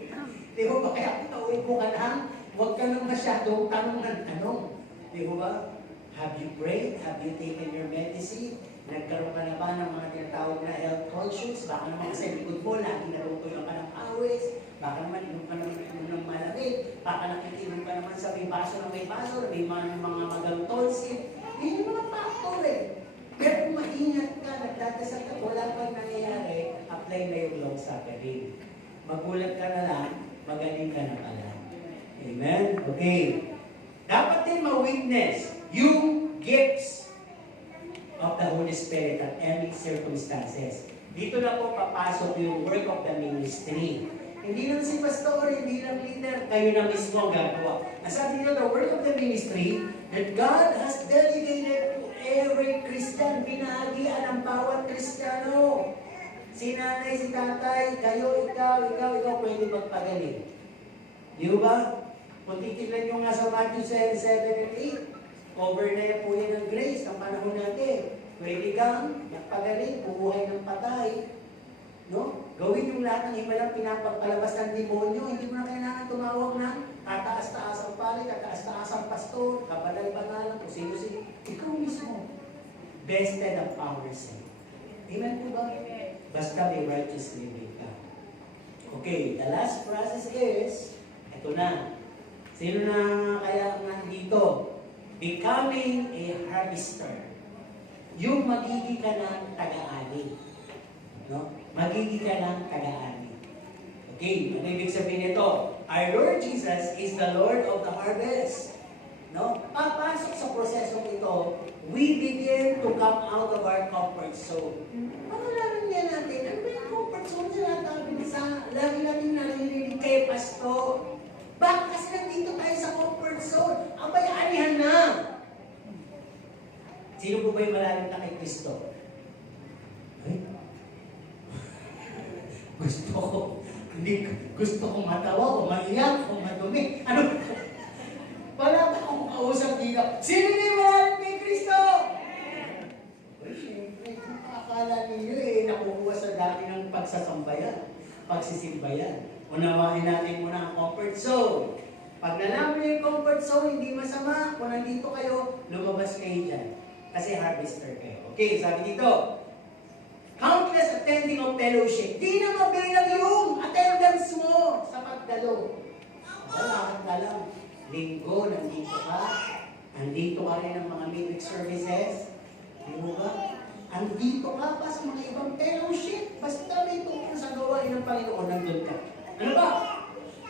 Di ba ba kaya kung nauubo ka na, huwag ka nang masyadong tanong ng tanong. Di ba ba? Have you prayed? Have you taken your medicine? Nagkaroon ka na ba ng mga tinatawag na health conscious? Baka naman kasi likod mo, lagi narutuloy ka ng awis. Baka naman inom ka naman ng malamig. Baka nakikinom ka naman sa may baso na may baso, may mga magang tonsil. Yun yung mga factor eh. Pero kung maingat ka, nagdadasal ka, wala pang nangyayari, apply na yung long suffering. Magulat ka na lang, magaling ka na pala. Amen? Okay. Dapat din ma-witness yung gifts of the Holy Spirit at any circumstances. Dito na po papasok yung work of the ministry. Hindi lang si pastor, hindi lang leader, kayo na mismo gagawa. Nasabi nyo, the work of the ministry that God has delegated to every Christian. Pinahagian ang bawat Kristiyano. Si nanay, si tatay, kayo, ikaw, pwede magpagaling. Di ba? Kung titignan nyo nga sa Matthew 7 and 8, cover na yan po yan ng grace ng panahon natin. Pwede kang magpagaling, bubuhay ng patay. No? Gawin yung lahat ng himalang pinapagpalabas ng demonyo. Hindi mo na kailangan tumawag ng tataas-taas ang pali, tataas-taas ang pastor, kabanal-banalan, kung sino-sino. Ikaw mismo. Bested ang power sa iyo. Amen po ba? Basta may righteous living ka. Okay, the last process is, ito na. Sino na kaya nandito? Becoming a harvester. Yung magiging ka ng taga-ani. No? Magiging ka ng taga-ani. Okay, ano ibig sabihin nito? Our Lord Jesus is the Lord of the harvest. No? Papasok sa prosesong ito, we begin to come out of our comfort zone. Pangalaman niya natin, ano ba yung comfort zone na natin sa lagi natin narinig kay Pastor? Bakit kasi nandito tayo sa comfort zone? Abay, anihan na! Sino po ba yung malalim na kay Kristo? Ay? Gusto ko matawa, o maiyak, o madumi. Ano? Wala ba akong kausap dito? Sino na yung malalim kay Kristo? Ay, siyempre, kung akala ninyo nakukuha sa dati ng pagsasambayan, pagsisimbayan. Unawain natin muna ang comfort zone. Pag nalaman niyo yung comfort zone, hindi masama. Kung nandito kayo, lumabas kayo dyan. Kasi harvester kayo. Okay, sabi dito, countless attending of fellowship. Di na mabilang yung attendance mo sa pagdalo. Lakad ka lang. Linggo, nandito ka. Nandito ka rin ng mga midweek services. Di mo ba? Andito ka pa sa mga ibang fellowship. Basta may tungkol sa gawain ng Panginoon, nandun ka. Ano ba?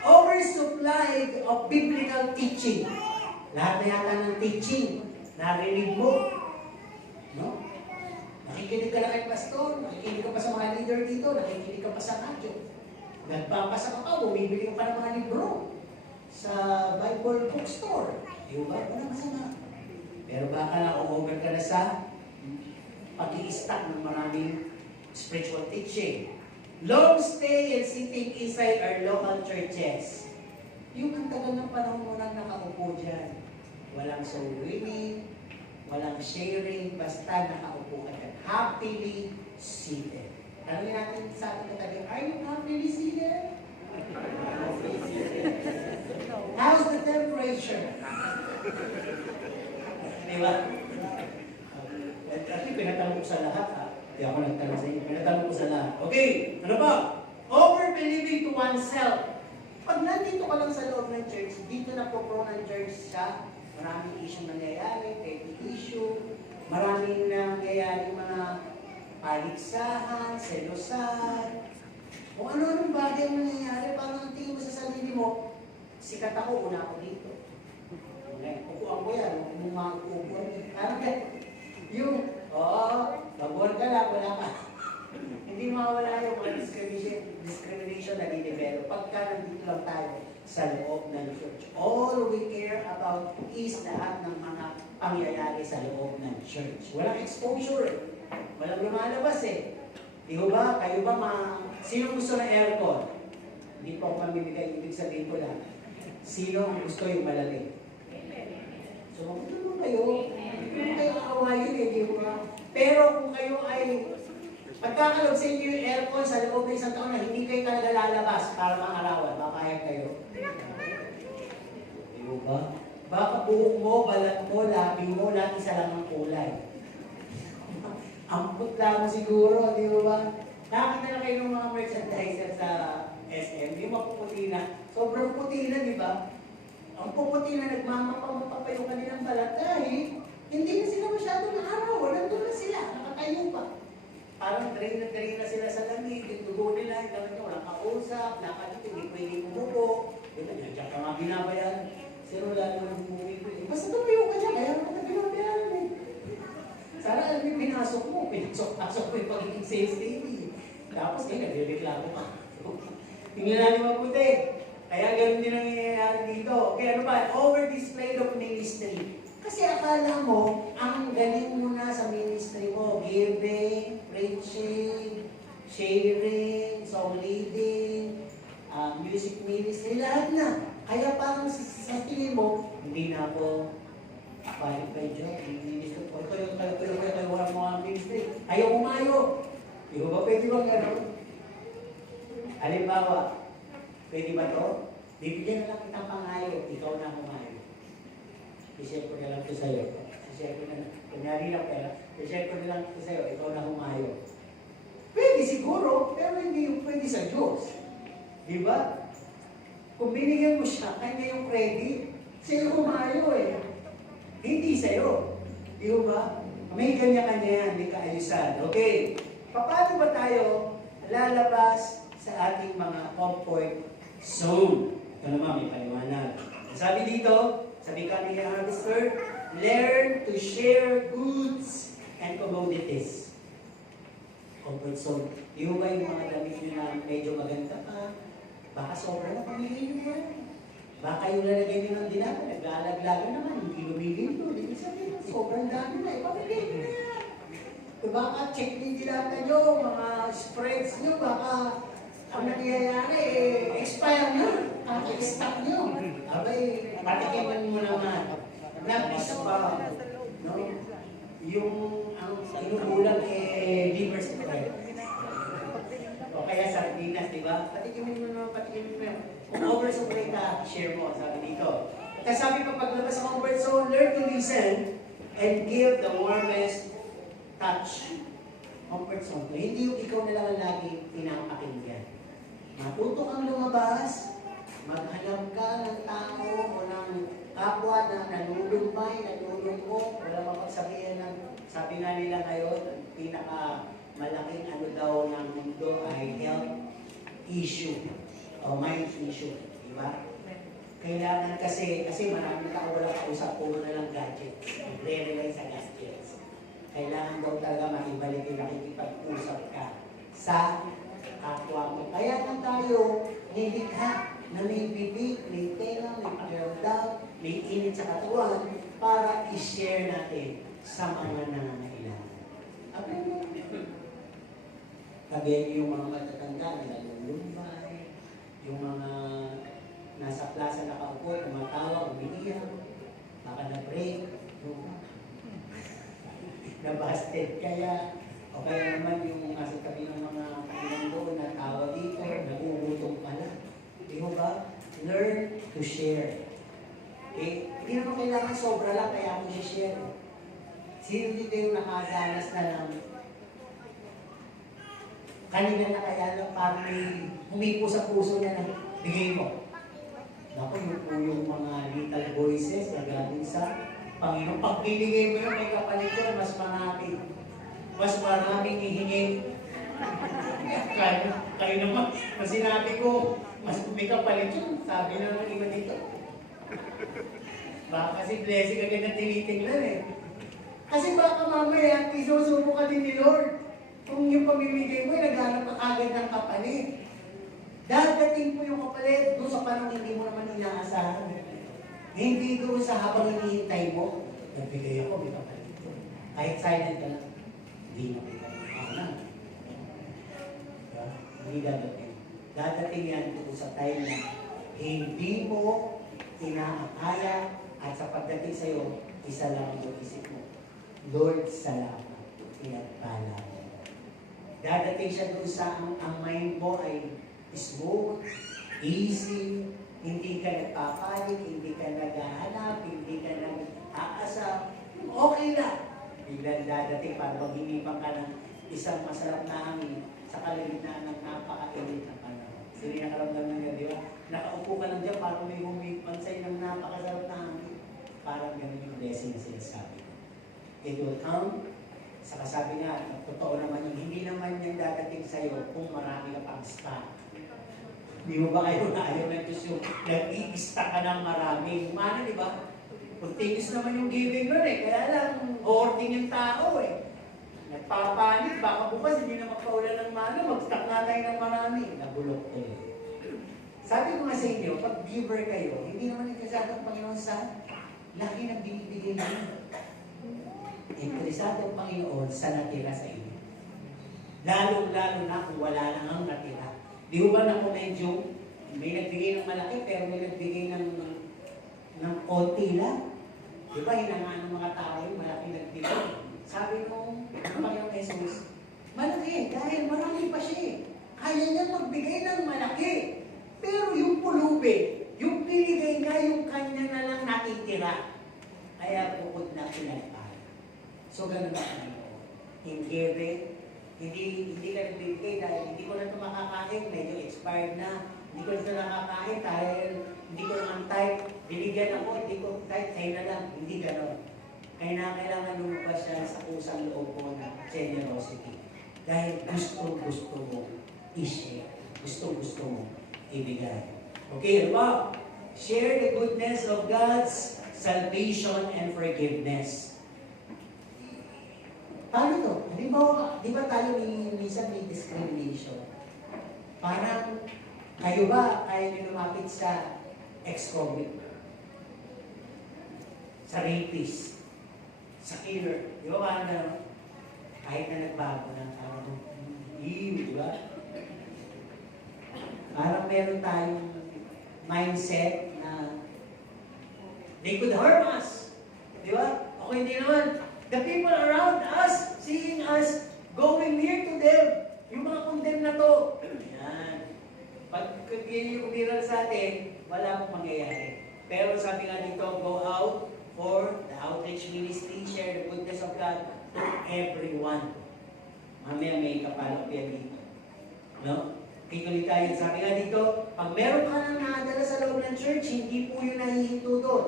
Oversupplied of biblical teaching. Lahat na yata ng teaching. Narinig mo. No? Nakikinig ka na kay pastor, nakikinig ka pa sa mga leader dito, nakikinig ka pa sa radyo. Nagpapasa ka pa, bumibili ka pa ng mga libro sa Bible bookstore. Di ba? Wala masama. Pero baka na-over ka na sa pag-i-stack ng maraming spiritual teaching. Long stay and sitting inside our local churches. Yung ang tagal ng panahon mo nang nakaupo dyan. Walang soul winning, walang sharing, basta nakaupo ka dyan. Happily seated. Tanongin natin sa ating katabi, are you happily seated? How's the temperature? Di ba? Actually, pinatanong ko sa lahat ha. Di ako nagtanong sa inyo. Pinatanong ko sa lahat. Okay, ano ba? Over-believing to oneself. Pag nandito ka lang sa loob ng church, dito na po ng church siya. Maraming issue nangyayari, petty issue, maraming nangyayari mga paligsahan, selosan, o ano-anong bagay ang nangyayari, parang tingin mo sa sarili mo, sikat ako, una ako dito. Okay, upuan ko yan, yung mga upuan, parang yung, babuhan ka lang, wala ka. Hindi mawala yung mga discrimination na dinevelop pagka nandito lang tayo sa loob ng church. All we care about is lahat ng mga pangyayari sa loob ng church. Walang exposure. Walang lumalabas eh. Di ba? Kayo ba sino gusto ng aircon? Hindi po ako mamimigay. Ibig sabihin ko lang. Sino ang gusto yung malamig? So, magtulong kayo. Hindi naman kayo kakawain eh, di ba? Pero kung kayo ay pagkakalob sa inyo yung aircon sa loob ng isang taon na hindi kayo talaga lalabas para mangarawan, papayag kayo. Di ba? Baka buhok mo, balat mo, labi mo, lahat isa lang ang kulay. Amput lang siguro, di ba? Nakakita na kayo ng mga merchandiser sa SM, di ba puputi na? Sobrang puti na, di ba? Ang puputi na nagmamapamapa pa yung kanilang balat dahil hindi na sila masyado naaraw, nandun na sila, nakatayo pa. Parang drain na sila sa lamig, yung dugo nila, yung gawin nyo, walang kausap, lakad ito, hindi pwede kumupo. Diyan ka nga binabayan. Sino lalo ng bumuwi ko eh. Basta tumayo ka dyan, kaya mo na binabayaran eh. Sana alam yung pinasok mo, pinasok-pasok mo yung pagiging sales lady. Tapos kayo, nagreklamo ka. Tingnan natin mabuti. Kaya ganun din ang nangyayari dito. Okay, ano ba? Over-display of ministry. Kasi akala mo, ang galing mo na sa ministry mo, giving, preaching, sharing, song leading, music ministry, lahat na. Kaya parang sa tingin mo, hindi na ako qualified job, ministry ko. Ito yung kayo walang mga ministry. Ayaw umayo. Di ba pwede bang gano'n? Halimbawa, pwede ba to? Bibigyan na lang kitang pangayo, ikaw na humayo. I-share ko na lang ito sa'yo. I-share ko na lang. Kunyari lang pera, i-share ko na lang ito sa'yo, ikaw na humayo. Pwede siguro, pero hindi yung pwede sa Diyos. Di ba? Kung binigyan mo siya, kanya yung credit, siya humayo eh. Hindi sa'yo. Di ba? May kanya-kanya yan, may kaayusan. Okay. Paano ba tayo lalabas sa ating mga comfort zone? Ito naman, may paliwanag. Sabi dito, sa Becoming a Harvester, learn to share goods and commodities. Comfort zone. Di ba yung mga damit nyo na medyo maganda pa? Baka sobra na pamilin nyo yan. Baka yung lalagay nyo ng dinata, naglalaglagan naman, hindi lumilin to. Hindi sabihin, sobrang dami na, ipamilin nyo na yan. Baka check din dinata nyo, mga spreads nyo, baka ang nangyayari, expire na, kaka-stock nyo. Abay, patikiman mo naman, na-piece pa, no? Yung, ang inuulang liver spread. O kaya sardinas, di ba? Patikimin mo naman, patikimin mo. Kung oversupply ka, share mo, sabi dito. Kasi sabi pa, paglabas sa comfort zone, learn to listen and give the warmest touch. Comfort zone. Hindi yung ikaw na lang ang lagi pinapakinggan. Matuto kang lumabas, maghanap ka ng tao o ng kapwa na nanulumbay, nanulungkot, wala mapagsabihan ng, sabi nga nila ngayon, ang pinakamalaking ano daw ng mundo ay health issue o mind issue, di ba? Kailangan kasi maraming tao walang kausap, puro na lang gadgets, nagre-rely sa gadgets. Kailangan daw talaga maibalik yung nakikipag-usap ka sa kapwa mo. Kaya kung tayo nilikha na may bibig, may tenga, may pakiramdam, may init sa katawan para i-share natin sa mga nangangailangan. Abay mo. Sabihin yung mga matatanda na nalulumbay, yung mga nasa plaza nakaupo, tumatawa, umiiyak, baka na-break, na-busted kaya, o kaya naman yung nasa tabi ng mga kanilang doon na tawa dito, nagugutom pala. Di mo ba? Learn to share. Okay? Hindi naman kailangan sobra lang, kaya ako share. Sino dito yung nakadanas na lang? Kanina na kaya lang parang may humipo sa puso niya na bigay mo. Naku, yun po yung mga little voices na galing sa Panginoon. Pag binigay mo yun, may kapalit yun, mas marami. Mas maraming hihingin. Kayo naman, na sinabi ko, mas may kapalit yun. Sabi na ng iba dito. Baka kasi blessing agad na tinitingnan eh. Kasi baka mamaya, isusubo ka din ni Lord. Kung yung pamimigay mo, naghanap ka agad ng kapalit. Dadating po yung kapalit doon sa parang hindi mo naman inaasahan. Hindi doon sa habang hinihintay mo. Nagbigay ako, may kapalit ko. Kahit silent ka lang. Hindi mo bigay. Ako na. Hindi dadating. Dadating yan doon sa time na hindi mo inaakala at sa pagdating sa'yo, isa lang ang isip mo. Lord, salamat. Pinagpala mo. Dadating siya doon sa ang mind mo ay smooth, easy, hindi ka nagpapanik, hindi ka naghahanap, hindi ka nag-aasap. Okay lang. Biglang dadating para maghinipan ka ng isang masarap na hangin sa kalagitnaan ng napakainit na panahon. Sino yung nakaramdam ng yan, di ba? Nakaupo ka lang dyan, parang may humipan sa'yo ng napakasarap na hangin. Parang ganun yung blessing na sinasabi. It will come. Saka sabi nga, totoo naman yung hindi naman yung dadating sa'yo kung marami ka pang stock. Di mo ba kayo na ayaw ng Diyos yung nag-i-stock ka ng marami? Mana, di ba? Continuous naman yung giving nun eh. Kaya lang, hoarding yung tao eh. Nagpapanik, baka bukas hindi na magpaulan ng mana, mag-stock na tayo ng marami. Nabulok ko eh. Sabi ko nga sa inyo, pag giver kayo, hindi naman nagkasad ang Panginoon sa laki na binibigay niyo. Interesado ang Panginoon sa natira sa inyo. Lalo-lalo na kung wala nang ang natira. Di ba na kung medyo may nagbigay ng malaki pero may nagbigay ng konti lang? Di ba hinangaan ng mga tao yung malaki nagbigay? Sabi nung Panginoon Jesus, malaki dahil marami pa siya eh. Kaya niya magbigay ng malaki. Pero yung pulubi, yung binigay niya, yung kanya na lang natitira. Kaya bukod na pinagpapalad. So, ganun na Panginoon. In giving, hindi ka nagbibigay dahil hindi ko na ito makakain, medyo expired na. Hindi ko na ito nakakain dahil hindi ko naman type. Binigyan ako, hindi ko type, sa'yo na lang. Hindi gano'n. Kaya kailangan lumabas siya sa kusang loob mo na generosity. Dahil gusto mo i-share. Gusto mo ibigay. Okay, diba? Share the goodness of God's salvation and forgiveness. Paano to? Di ba tayo minsan may discrimination? Parang, kayo ba kaya nyo lumapit sa ex-convict? Sa rapist? Sa killer? Di ba parang kahit na nagbago ng parang, di ba? Parang meron tayong mindset na they could harm us. Di ba? Ako hindi naman. The people around us, seeing us going near to them, yung mga condemn na to. Yan. Pag yung umiral sa atin, wala pong mangyayari. Pero sabi nga dito, go out for the outreach ministry, share the goodness of God to everyone. Mamaya may kapalok yan dito. No? Kikulit tayo. Sabi nga dito, pag meron ka nang nakadala sa loob ng church, hindi po yun nahihinto doon.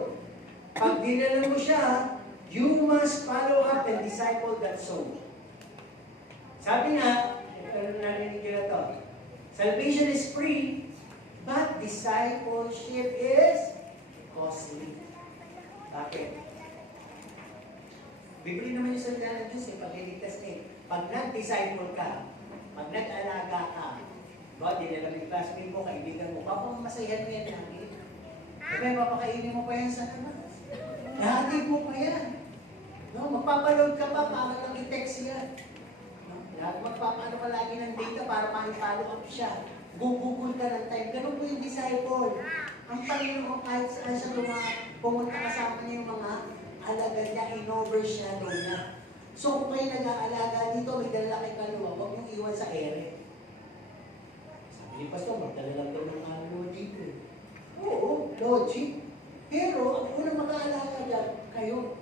Pag dinala mo siya, you must follow up and disciple that soul. Sabi nga, ito narinig nyo na to, salvation is free, but discipleship is costly. Bakit? Bibili naman yung salita ng Diyos eh, pagliligtas eh. Pag nag-disciple ka, pag nag-alaga ka, ba, dinala mo yung classmate mo, kaibigan mo, papamasayan mo yan namin. Diba, papakainin mo pa yan sa labas. Lahatid mo pa yan. No, magpapaload ka pa para lang i-text yan. No? Magpapano ka lagi ng data para ma-follow up siya. Gugugol ka ng time. Ganun po yung disciple. Ang Panginoon kahit saan siya pumunta kasama niya yung mga alaga niya, in-overshadow niya. So kung kayo nag-aalaga dito, may dala kay kaluluwa, huwag niyong iwan sa ere. Sabi ni Pastor, magdala lang daw ng kaluluwa dito. Oo, logic. Pero ang unang mag-aalaga dyan, kayo.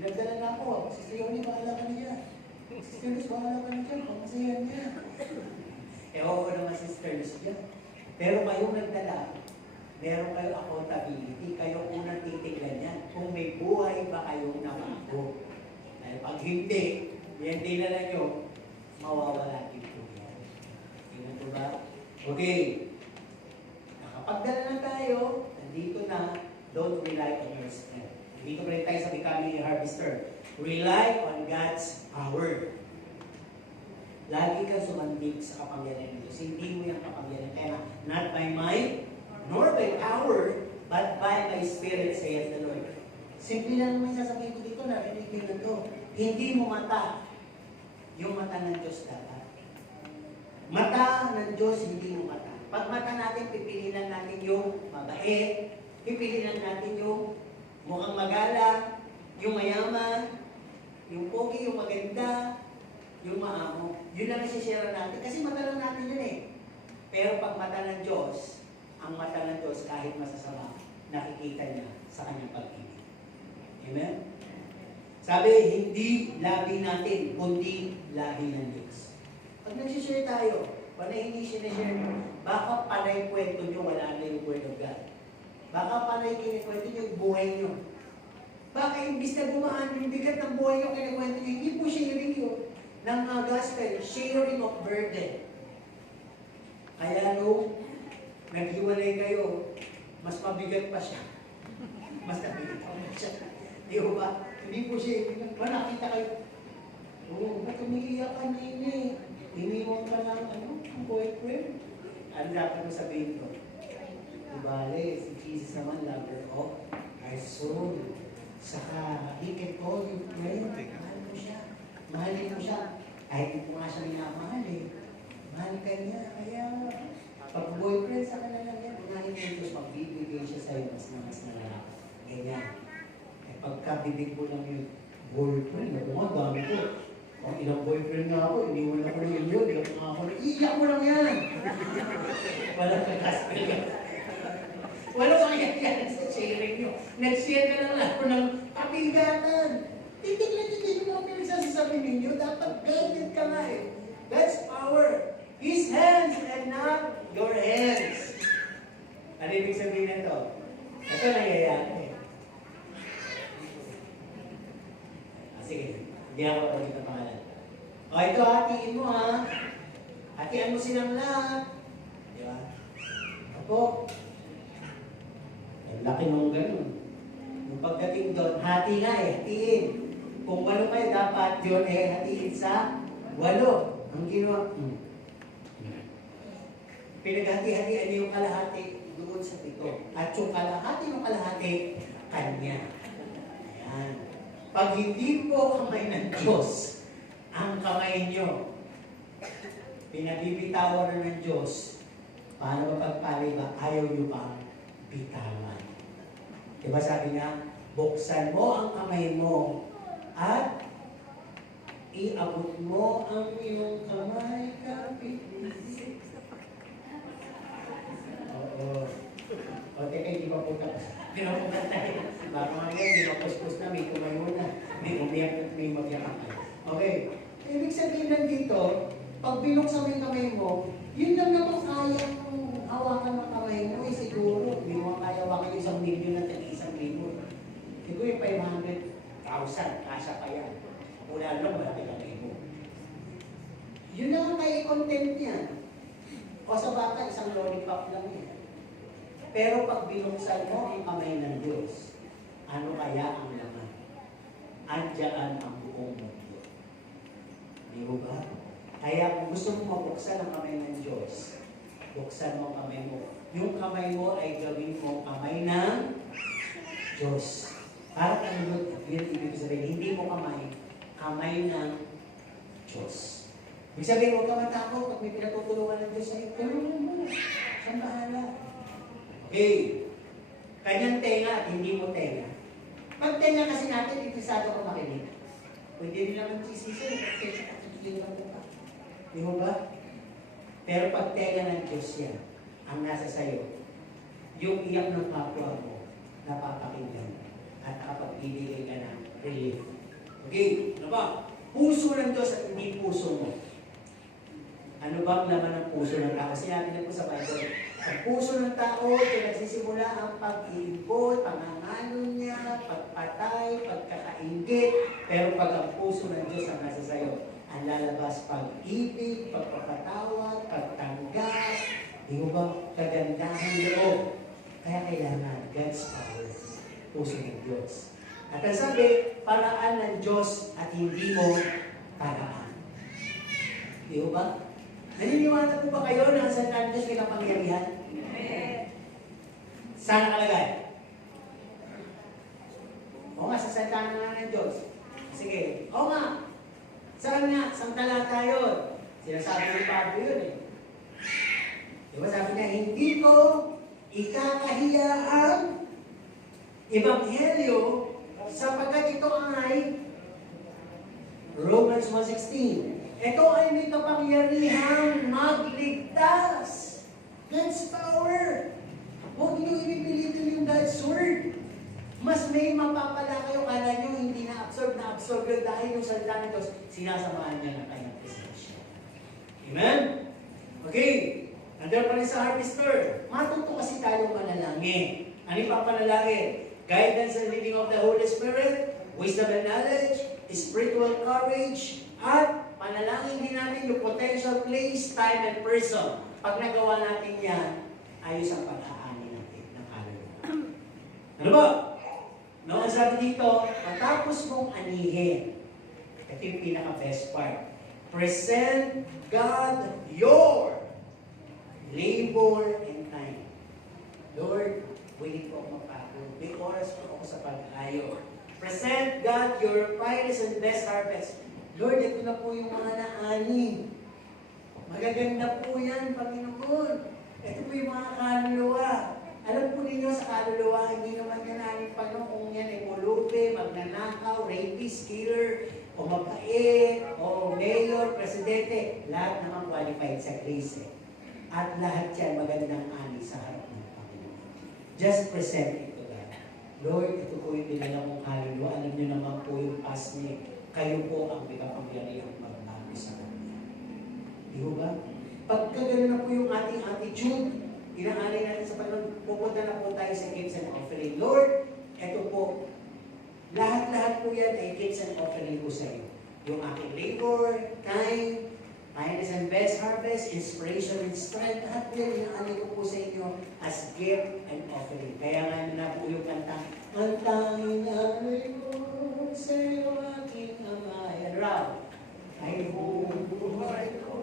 Nagdala na ako, Sister Yoni, bahala ka niya. Sister Luz, bahala ka niya, pamasayan niya. Oo naman Sister Luz dyan. Pero kayong nagdala, meron kayo accountability, kayo unang titignan niya kung may buhay ba kayong nabago. Dahil pag hindi, yan dinala nyo, mawawala din po yan. Tingnan po ba? Okay. Nakapagdala na tayo, nandito na, don't rely on your strength. Dito pa rin tayo sa becoming a harvester. Rely on God's power. Lagi kang sumandig sa kapangyarihan ng Diyos. Hindi mo yung kapangyarihan. Kaya not by might, nor by power, but by my spirit, saith the Lord. Simple lang naman sasabihin ko dito, narinig nyo na to. Hindi mo mata. Yung mata ng Diyos dapat. Mata ng Diyos, hindi mo mata. Pag mata natin, pipilinan natin yung mabait, pipilinan natin yung mukhang magalang, yung mayaman, Yung pogi, yung maganda, yung maamo. Yun lang isishare natin. Kasi mata lang natin yun eh. Pero pag mata ng Diyos, ang mata ng Diyos kahit masasama, nakikita niya sa kanyang pag-ibig. Amen? Sabi, hindi labi natin, kundi labi ng Diyos. Pag nagsishare tayo, panay hindi sinishare nyo, baka panay kwento nyo, wala na yung Word of God. Baka panay kinikwento nyo yung buhay nyo. Baka imbis na gumaan yung bigat ng buhay nyo, kinikwento nyo, hindi po sharing yun ng gospel, sharing of burden. Kaya nung naghiwalay kayo, mas mabigat pa siya. Mas nabigat pa siya. Di ba? Hindi po siya, nakita kayo. Oo, ba't umiiyak ka na ini? Iniwan ka ng ang boyfriend? Ano dapat mo sabihin ko? Ibale, si Jesus naman, lover of our soul. Saka, he can call you friend. Mahal mo siya. Mahalin mo siya. Kahit hindi ko nga siya minamahal eh. Mahal ka niya. Kaya, pag boyfriend, saka na lang yan. Unahin mo ito, magbibigay siya sa'yo mas na lalaki. Ganyan. Eh, pagkabibig mo lang yung boyfriend, ako nga, dami ko. Kung ilang boyfriend na ako, iniwan ako ng inyo, iyak nga ako. Iiyak mo lang yan! Walang kakaspil ka. Walang kakayayan sa sharing nyo. Nag-share ka lang ako ng kapigatan. Titignan mo ang pinagsasasabi ninyo. Dapat guided ka nga eh. That's power. His hands and not your hands. Ano ibig sabihin nito? Ito nangyayari. Sige. Hindi ako pagkita ng pangalan. O ito, hatiin mo ha. Hatian mo silang lahat. Di ba? Ako. Ang laki mong ganun. Yung pagdating doon, hati nga eh, hatiin. Kung 8 kayo, dapat yun eh, hatiin sa 8. Ang ginawa, pinaghati-hatian yung kalahati doon sa 7. At yung kalahati ng kalahati, kanya. Ayan. Pag hindi po kamay ng Diyos, ang kamay nyo, pinabibitawan na ng Diyos, paano ba pagpalay ba? Ayaw nyo pa bitawan. Diba sabi niya, buksan mo ang kamay mo at iabot mo ang iyong kamay kapit. Oo. O, teka, hindi pa po tapos. Hindi pa po tayo. Baka mga hindi pa puspos na, may kumayo na. May umiyak at may magyakapan. Okay. Ibig sabihin nandito, pag binuksan mo yung kamay mo, yun lang naman kayang hawakan ng kamay mo, eh siguro. Hindi mo kaya hawakan yung 1 million at 1 million. Siguro yung 500,000, kasya pa yan. Wala lang, malaki kamay mo. Yun lang ang kaya content niyan. O sa bata, isang lollipop lang yan. Pero pag binuksan mo ang kamay ng Diyos, ano kaya ang laman? Andiyan ang buong mundo. Di ba? Kaya kung gusto mo mabuksan ang kamay ng Diyos, buksan mo ang kamay mo. Yung kamay mo ay gawin mo kamay ng Diyos. Para ano yun ibig sabihin, hindi mo kamay ng Diyos. Ibig sabihin, huwag ka matakot pag may pinatutulungan ng Diyos sa'yo. Tulungan mo. Saan bahala? Okay. Kanyang tenga at hindi mo tenga. Pag tenga kasi natin, interesado ka makinig. Pwede rin naman chisisa, di mo ba? Pero pag tenga ng Diyos yan, ang nasa sayo, yung iyak ng kapwa mo, napapakinggan at nakapagbibigay ka ng relief. Okay, ano ba? Puso ng Diyos at hindi puso mo. Ano ba ang laman ng puso ng tao? Sinabi na po sa Bible, ang puso ng tao, kaya nagsisimula ang pag-iipot, pangangalo niya, pagpatay, pagkakaingit. Pero pag ang puso ng Diyos ang nasa sayo, ang lalabas pag-ibig, pagpapatawad, pagtanggap, di mo ba kagandahan loob? Kaya kailangan God's power, puso ng Diyos. At ang sabi, paraan ng Diyos at hindi mo paraan. Di mo ba? Naniniwala po ba kayo na ang salita ng Diyos may kapangyarihan? Saan nakalagay? O nga, sa salita na nga ng Diyos. Sige, o nga. Saan nga? Saan talata yun? Sinasabi ni Pablo yun eh. Diba sabi niya, hindi ko ikakahiya ang Ebanghelyo sapagkat ito ay Romans 1:16. Ito ay may kapangyarihang magligtas. God's power. Huwag niyo ipipilitin yung God's word. Mas may mapapala kayo, kala nyo hindi na-absorb yun dahil yung salita ng Diyos, sinasamahan niya ng kanyang presensya. Amen? Okay. Nandiyan pa rin sa harvester. Matuto kasi tayo manalangin. Ano yung papanalangin? Guidance and leading of the Holy Spirit, wisdom and knowledge, spiritual courage, at panalangin din natin yung potential place, time, and person. Pag nagawa natin yan, ayos ang pag-aani natin ng kaluluwa. Ano ba? No, ang sabi dito, matapos mong anihin, ito yung pinaka-best part, present God your labor and time. Lord, willing po ako magpapagod. May oras po ako sa pag-ayo. Present God your finest and best harvest. Lord, ito na po yung mga naani. Magaganda po yan, Panginoon. Ito po yung mga kaluluwa. Alam po ninyo sa kaluluwa, hindi naman yan namin Panginoon kung yan ay pulubi, magnanakaw, rapist, killer, o mabait, o mayor, presidente. Lahat naman qualified sa grace. At lahat yan magandang ani sa harap ng Panginoon. Just present it to God. Lord, ito po yung dinala kong kaluluwa. Alam niyo naman po yung past me. Kayo po ang bigkapangyarihang magbago sa kanya. Di ba? Pagka gano'n na po yung ating attitude, inaalay natin sa Panginoon, pupunta na po tayo sa gifts and offering. Lord, ito po, lahat-lahat po yan ay gifts and offering po sa iyo. Yung aking labor, time, kindness and best harvest, inspiration and strength, lahat po yan, inaalay ko po sa inyo as gift and offering. Kaya nga na po yung kanta, ang tanging alay ko sa iyo aking amay. And Rob, ay buhay ko.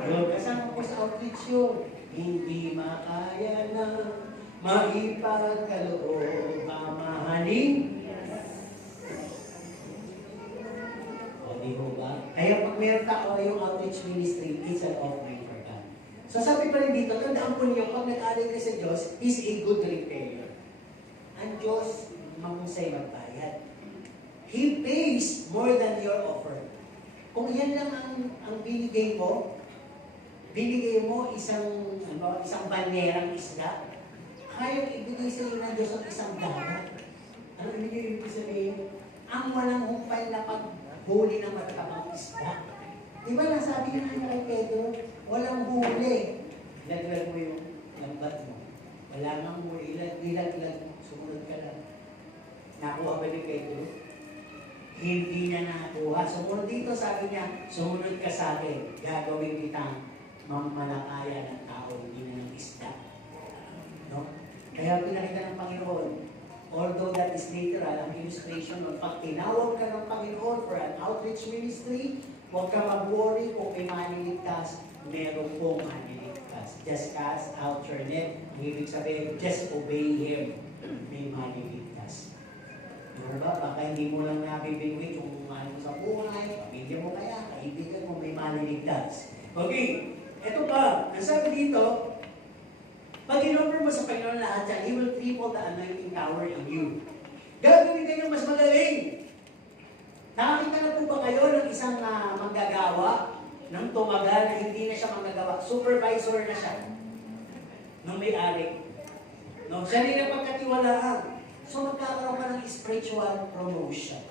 Yun, kasama po sa outreach yun. Hindi makaya na maipagkaloob mamahaling. O, di ho ba? Kaya pag meron tao yung outreach ministry, it's an offering for God. So sabi pa rin dito, tandaan po niyo, pag nag-alay ka sa Diyos, is a good repayer. Ang Diyos, mahusay magbayad. He pays more than your offer. Kung yan lang ang binigay mo isang banyerang isda, kayang ibigay sa iyo ng Diyos ang isang dagat. Ano ibigay ibig sabihin? Ang walang humpay na paghuli ng matatapang isda. Di ba nasabi niya nga kay Pedro, walang huli. Ilaglag mo yung lambat mo. Wala nang huli, ilaglag mo, sumunod ka lang. Nakuha ba ni Pedro? Hindi niya nakuha. Sumunod dito, sabi niya, sumunod ka sa akin, gagawin kitang mamalakaya ng tao, hindi na ng isda. No? Kaya pinakita ng Panginoon, although that is literal, ang illustration ng pag tinawag ka ng Panginoon for an outreach ministry, huwag ka mag-worry kung may maniligtas, meron pong maniligtas. Just cast out your net. Ang ibig sabihin, just obey Him. May maniligtas. Diba? Baka hindi mo lang nabibigwit yung ano sa buhay, pamilya mo kaya, kaibigan mo, may maniligtas. Okay, eto pa, ang sabi dito, pag in-offer mo sa Panginoon lahat yan, He will triple the anointing power in you. Gagawin kayo mas magaling. Nakakita na po ba kayo ng isang manggagawa ng tumagal na hindi na siya manggagawa? Supervisor na siya. Nung may-ari. No, siya rin ang pagkatiwalaan. So magkakaroon ka ng spiritual promotion.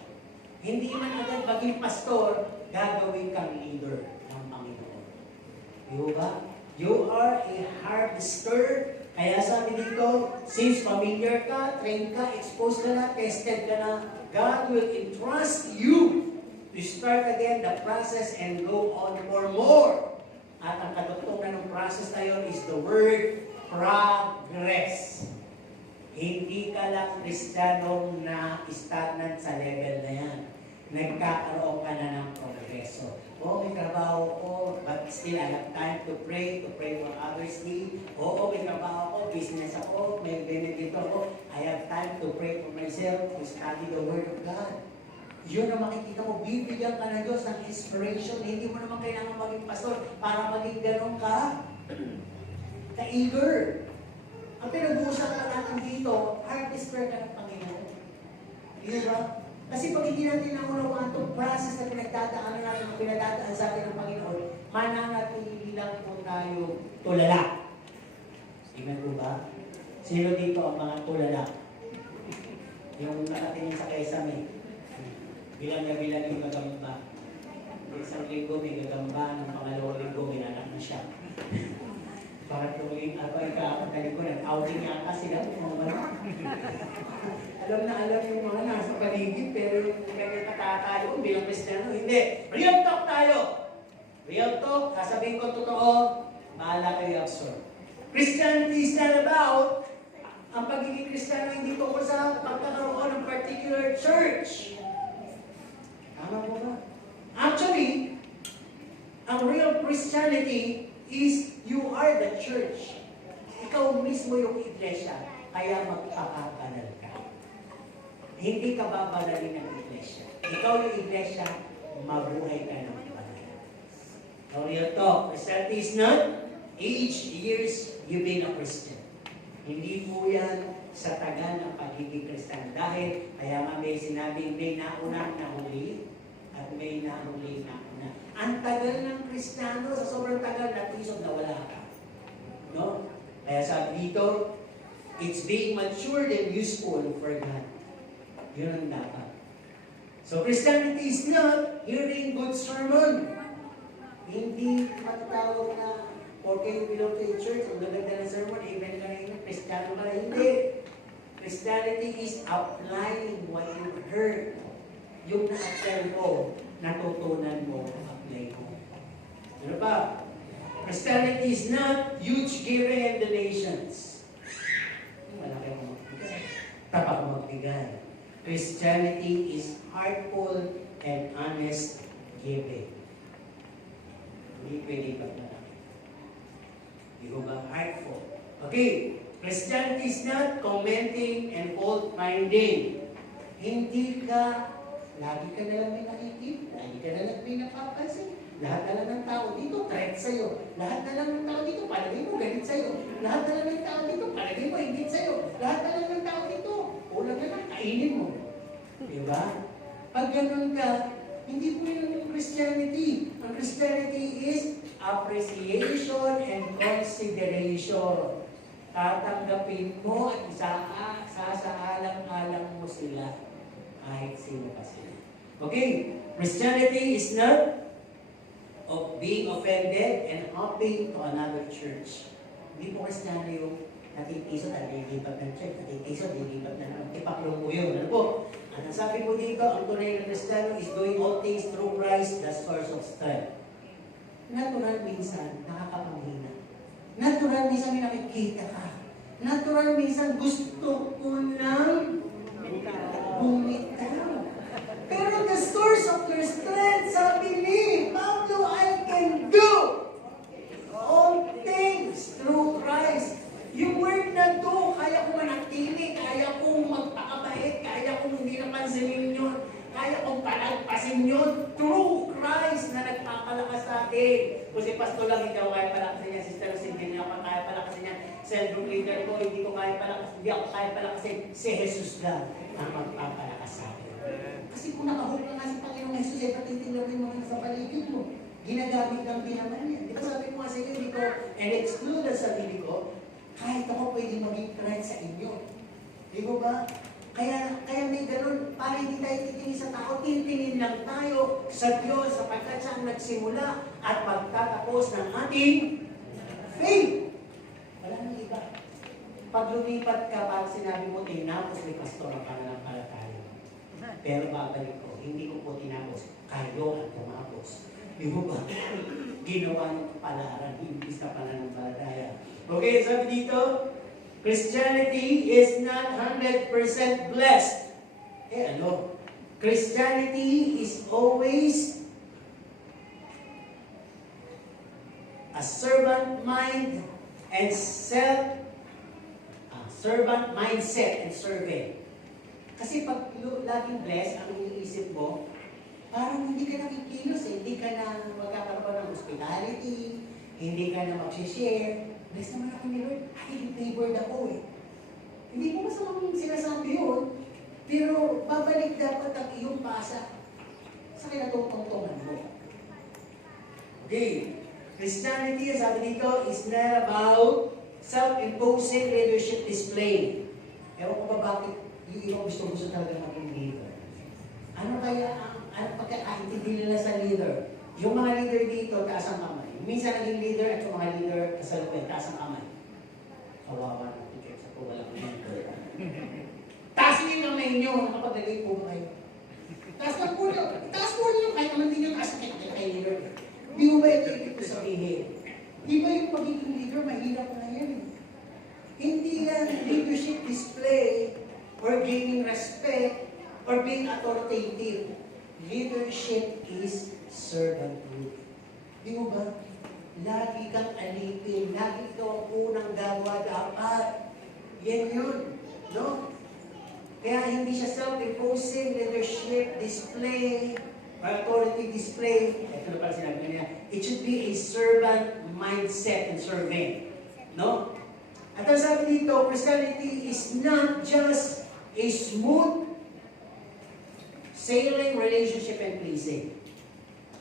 Hindi man agad maging pastor, gagawin kang leader ng Panginoon. Di ba? You are a harvester. Kaya sabi dito, since familiar ka, trained ka, exposed ka na, tested ka na, God will entrust you to start again the process and go on for more. At ang katutungnan ng process na yun is the word progress. Hindi ka lang Kristiyanong na stagnant sa level na yan. Nagkakaroon ka na ng progreso. May trabaho ko, but still I have time to pray for others' need. May trabaho ko, business ako, may benefit ako. I have time to pray for myself, to study the Word of God. Yun ang makikita mo, bibigyan ka ng Diyos ng inspiration. Hindi mo naman kailangan maging pastor para maging ganun ka. Ka-eager. Ang pinag-uusapan natin dito, harvester ka ng Panginoon. Di ba? Kasi pag hindi natin naunawaan itong process na pinagdadaanan natin, ang pinagdadaan sa atin ng Panginoon, mananatili lang po tayo tulala. Tingnan po ba? Sino dito ang mga tulala? Yung nakatingin sa kesame. Bilang na bilang yung gagamba. Isang linggo may gagamba, ng pangalawang linggo may anak na siya. Parang tuloy, ikaw ko, nag-outing yata sila. Alam na alam yung mga nasa paligid, pero yung kanya katatayo bilang Kristiyano, hindi. Real talk tayo! Real talk, sasabihin ko totoo, bahala kayo absorb. Christianity is not about ang pagiging Kristiyano hindi tungkol sa pagkakaroon ng particular church. Tama po ba? Actually, ang real Christianity is you are the church. Ikaw mismo yung iglesia, kaya magpapabanal ka. Hindi ka babanalin ng iglesia. Ikaw yung iglesia, mabuhay ka ng banal. No, real talk. Christianity is not age, years, you've been a Christian. Hindi po yan sa tagal ng pagiging Kristiyano. Dahil, kaya nga may sinabing may naunang nahuli at may nahuli nauna. Ang tagal ng Kristiyano, sa sobrang tagal, natisog na wala ka. No? Kaya sabi dito, it's being matured and useful for God. Yun ang dapat. So, Christianity is not hearing good sermon. Hindi matawag na okay, you belong to a church, ang gaganda ng sermon, amen ka na yun, Kristiyano ka na. Hindi. Christianity is applying what you heard. Yung na-apply mo, natutunan mo, apply mo. Ano pa? Christianity is not huge giving and donations. Malaki mo magbigay. Tapak mo magbigay. Christianity is heartful and honest giving. Hindi pwede paglalaki. Di ko ba heartful? Okay. Christianity is not commenting and fault-finding. Hindi ka, lagi ka na lang may nakikita, lagi ka na lang may napapansin. Lahat na lang ng tao dito, threat sa'yo. Lahat na lang ng tao dito, palagay mo, galit sa'yo. Lahat na lang ng tao dito, palagay mo, higit sa'yo. Lahat na lang ng tao dito, ulang na lang, kainin mo. Diba? Pag ganun ka, hindi po yun yung Christianity. Ang Christianity is appreciation and consideration. Tatanggapin mo at isasaalang-alang mo sila kahit sino pa sila. Okay? Christianity is not of being offended and hopping to another church. Hindi po Kristiyano yung natitisod at lilipat ng church, natitisod, lilipat na ng tipaklong mo yun. Ano po? At ang sabi po dito, ang tunay na Kristiyano is doing all things through Christ, the source of strength. Natural minsan, nakakapanghina. Natural minsan may nakikita ka. Natural minsan gusto ko nang bumitaw. Pero the source of your strength, sabi ni Pablo, I can do all things through Christ. Yung word na to, kaya kong manatili, kaya kong magpakabait, kaya kong hindi napansinin yun, kaya kong palagpasin yun through Christ na nagpapalakas sa atin. Kung si Pastor lang, hindi ako kaya palakasin niya, Sister Rosy, hindi ako kaya palakasin niya, cell group leader ko, hindi ko kaya palakasin, hindi ako kaya palakasin, si Jesus lang ang magpapalakas sa atin. Kasi kung nakahuli ka nga si Panginoong Jesus, eh, patitingnan mo yung mga nasa paligid mo. Ginagamit lang din naman yan. Di ba sabi ko nga sa inyo, hindi ko and-exclude ang sarili ko, kahit ako pwede maging threat sa inyo. Di ba ba? Kaya may ganun, para hindi tayo titingin sa tao, titingin lang tayo sa Diyos sapagkat siya ang nagsimula at magtatapos ng ating faith. Wala nang iba. Pag lumipat ka, parang sinabi mo, tinapos ni Pastor ang pananampalataya. Pero babalik ko, hindi ko po tinapos, kayo ang tumapos. Di mo ba? Ginawa ng kapalaran, hindi sa pananampalataya. Okay, sabi dito, Christianity is not 100% blessed. Eh ano? Christianity is always a servant mind and servant mindset and serving. Kasi pag laging blessed, ang iniisip mo, parang hindi ka nakikilos eh. Hindi ka na magkakaroon ng hospitality, hindi ka na mag-share. Bless naman ako ni Lord. Ay, favored ako eh. Hindi mo masamang sinasabi yun. Pero babalik dapat ang iyong pasa sa kinatutungtungan mo. Okay. Christianity, sabi dito, is not about self-imposing leadership display. Ewan ko ba bakit yung iba gusto talaga maging leader? Ano kaya ang pagkakaintindi nila sa leader? Yung mga leader dito, taas ang kamay. Minsan naging leader at yung mga leader kasalukuyan, taas ang kamay. Kawawa ng teacher sa po, walang leader. Taas yung kamay nyo, nakapaglagay po kayo. Taas po nyo, kahit naman din yung taas kay leader. Di mo ba ito ibig sabihin? Di ba yung pagiging leader, mahirap na yan eh. Hindi yan leadership display or gaining respect or being authoritative. Leadership is servanthood. Di mo ba? Lagi kang alipin, lagi ikaw ang unang gawa dapat. Yan yun. No? Kaya hindi siya self-imposing leadership display or authority display. Ito na pala sinabi niya. It should be a servant mindset and serving. No? At ang sabi dito, Christianity is not just a smooth sailing relationship and pleasing.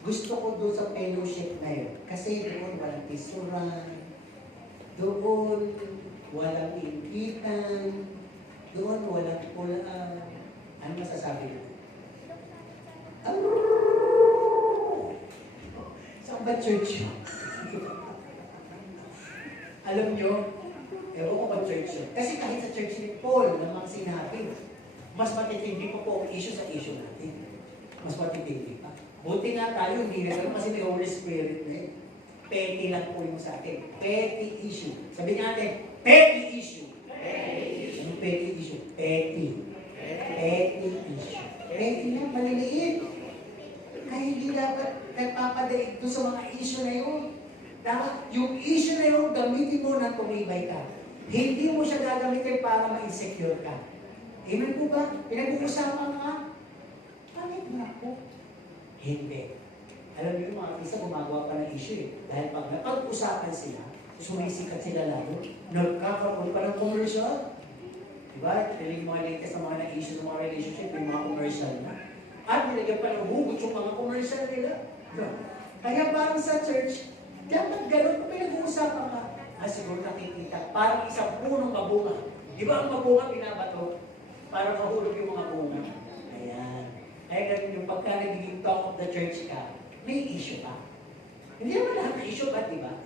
Gusto ko doon sa fellowship na yun. Kasi doon walang pisuran, doon walang inggitan, doon walang pulaan. Ano masasabi mo? Saan ba church yun? Alam nyo, ewan ko ba church yun? Kasi kahit sa church ni Paul na mga sinabi, mas matitindi pa po ang issue sa issue natin. Mas matitindi pa. Buti nga tayo, hindi na gano'n kasi may Holy Spirit na eh. Petty lang po yung sa atin. Petty issue. Sabi natin, petty issue. Anong petty issue? Petty. Petty issue. Petty lang, maliliit. Kaya hindi dapat nagpapadaig doon sa mga issue na yun. Dapat yung issue na yun, gamitin mo na tumibay ka. Hindi mo siya gagamitin para ma-insecure ka. Amen po ba? Pinag-uusapan ka? Bakit nga po? Hindi. Alam niyo yung mga artista gumagawa pa ng issue eh. Dahil pag napag-usapan sila, sumisikat sila lalo, nagkakaroon pa ng commercial. Diba? Yung mga latest na mga na-issue ng mga relationship, yung mga commercial na. At nilagyan pa ng hugot yung mga commercial nila. No. Kaya parang sa church, dapat gano'n kung pinag-uusapan ka, siguro nakikita, parang isang punong mabunga. Di ba ang mabunga binabato? Para mahulog yung mga bunga. Ayan. Kaya ganun yung pagka nagiging talk of the church ka, may issue ka. Hindi naman lahat ng issue ka, di ba?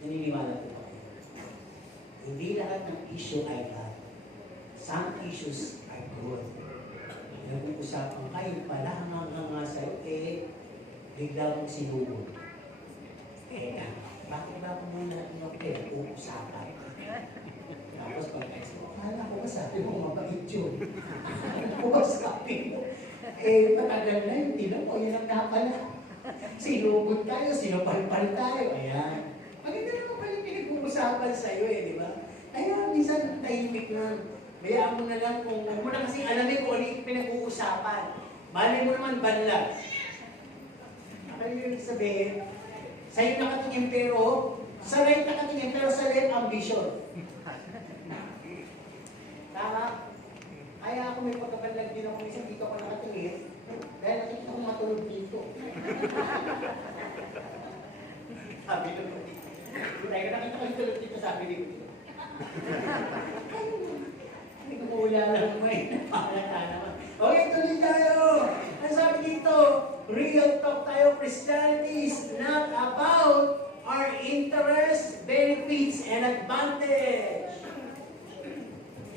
Naniniwala po kayo. Hindi lahat ng issue ay bad. Some issues are good. Nag-uusapan kayo pala, hanga sa'yo, bigla kong sinubog. Bakit ba ako muna uusapan? Tapos pag-text mo, akala ko ba sabi mo, mabait yun. Akala ko ba sabi mo, matagal na yun, tinan mo, yun ang napala. Sinubot tayo, sinupalpal tayo. Ayan. Maganda naman pala yung pinag-uusapan sa'yo di ba? Kaya minsan tahimik lang. Bayaan mo na lang kung huwag mo na kasi alamin kung ano yung pinag-uusapan. Malay mo naman banla. Ano yung sabihin? Sa'yo nakatingin pero, sa right nakatingin pero sa left ambition. Tama? Kaya ako may pagkapanlag din ako minsan dito ako nakatingin dahil nakita ko matulog dito. Sabi naman dito. Dahil nakita ko yung tulog dito, sabi dito. Hindi ko wala lang may napalata naman. Okay, tuloy tayo. Ang sabi dito, real talk tayo, Christianity is not about our interests, benefits, and advantage.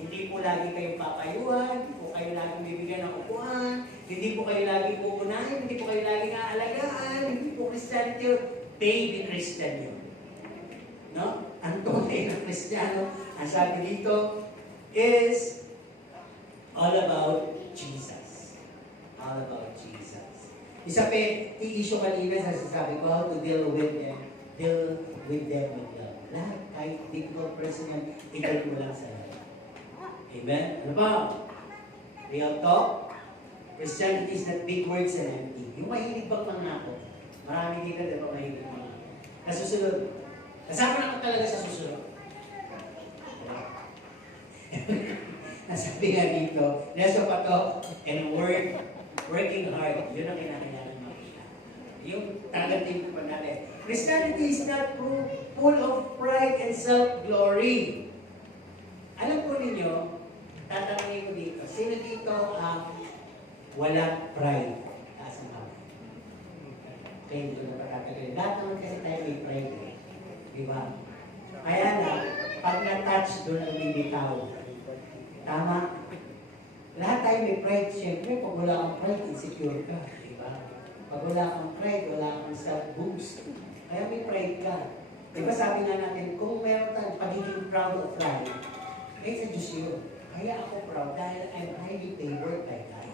Hindi po lagi kayong papayuhan, hindi po kayo laging bibigyan ng upuan, hindi po kayo laging uunahin, hindi po kayo laging aalagaan, hindi po Christianity yun, baby Christian yun. No? Ang tunay ng Kristiyano, ang sabi dito, is all about Jesus. All about Jesus. Isa pa, i-issue kanina sa sasabi ko, how to deal with them with love. Lahat, kahit difficult person yan, ikay mo lang sa lahat. Amen? Ano ba? Real talk? Christianity is not big words and empty. Yung mahilig bang mangako? Marami dito, di ba mahilig mangako? Nasusunod. Kasama na ka talaga sa susunod. Nasa Sabi nga dito, nasa pato and working hard. Yun ang kinakailangan makita. Yung talagang pa natin. Christianity is not full of pride and self-glory. Alam po ninyo, tatanungin ko dito, sino dito ang walang pride? Taas ang kamay. Kaya dito na pagkakagaling. Lahat naman kasi tayo may pride eh. Di ba? Kaya na, pag na-touch doon ang bibitaw. Tama? Lahat tayo may pride. Siyempre, pag wala kang pride, insecure ka. Di ba? Pag wala kang pride, wala kang self-boost. Kaya may pride ka. Di ba sabi nga natin, kung meron tayong pagiging proud of pride, eh sa Diyos yun. Kaya ako proud dahil I'm highly favored by God.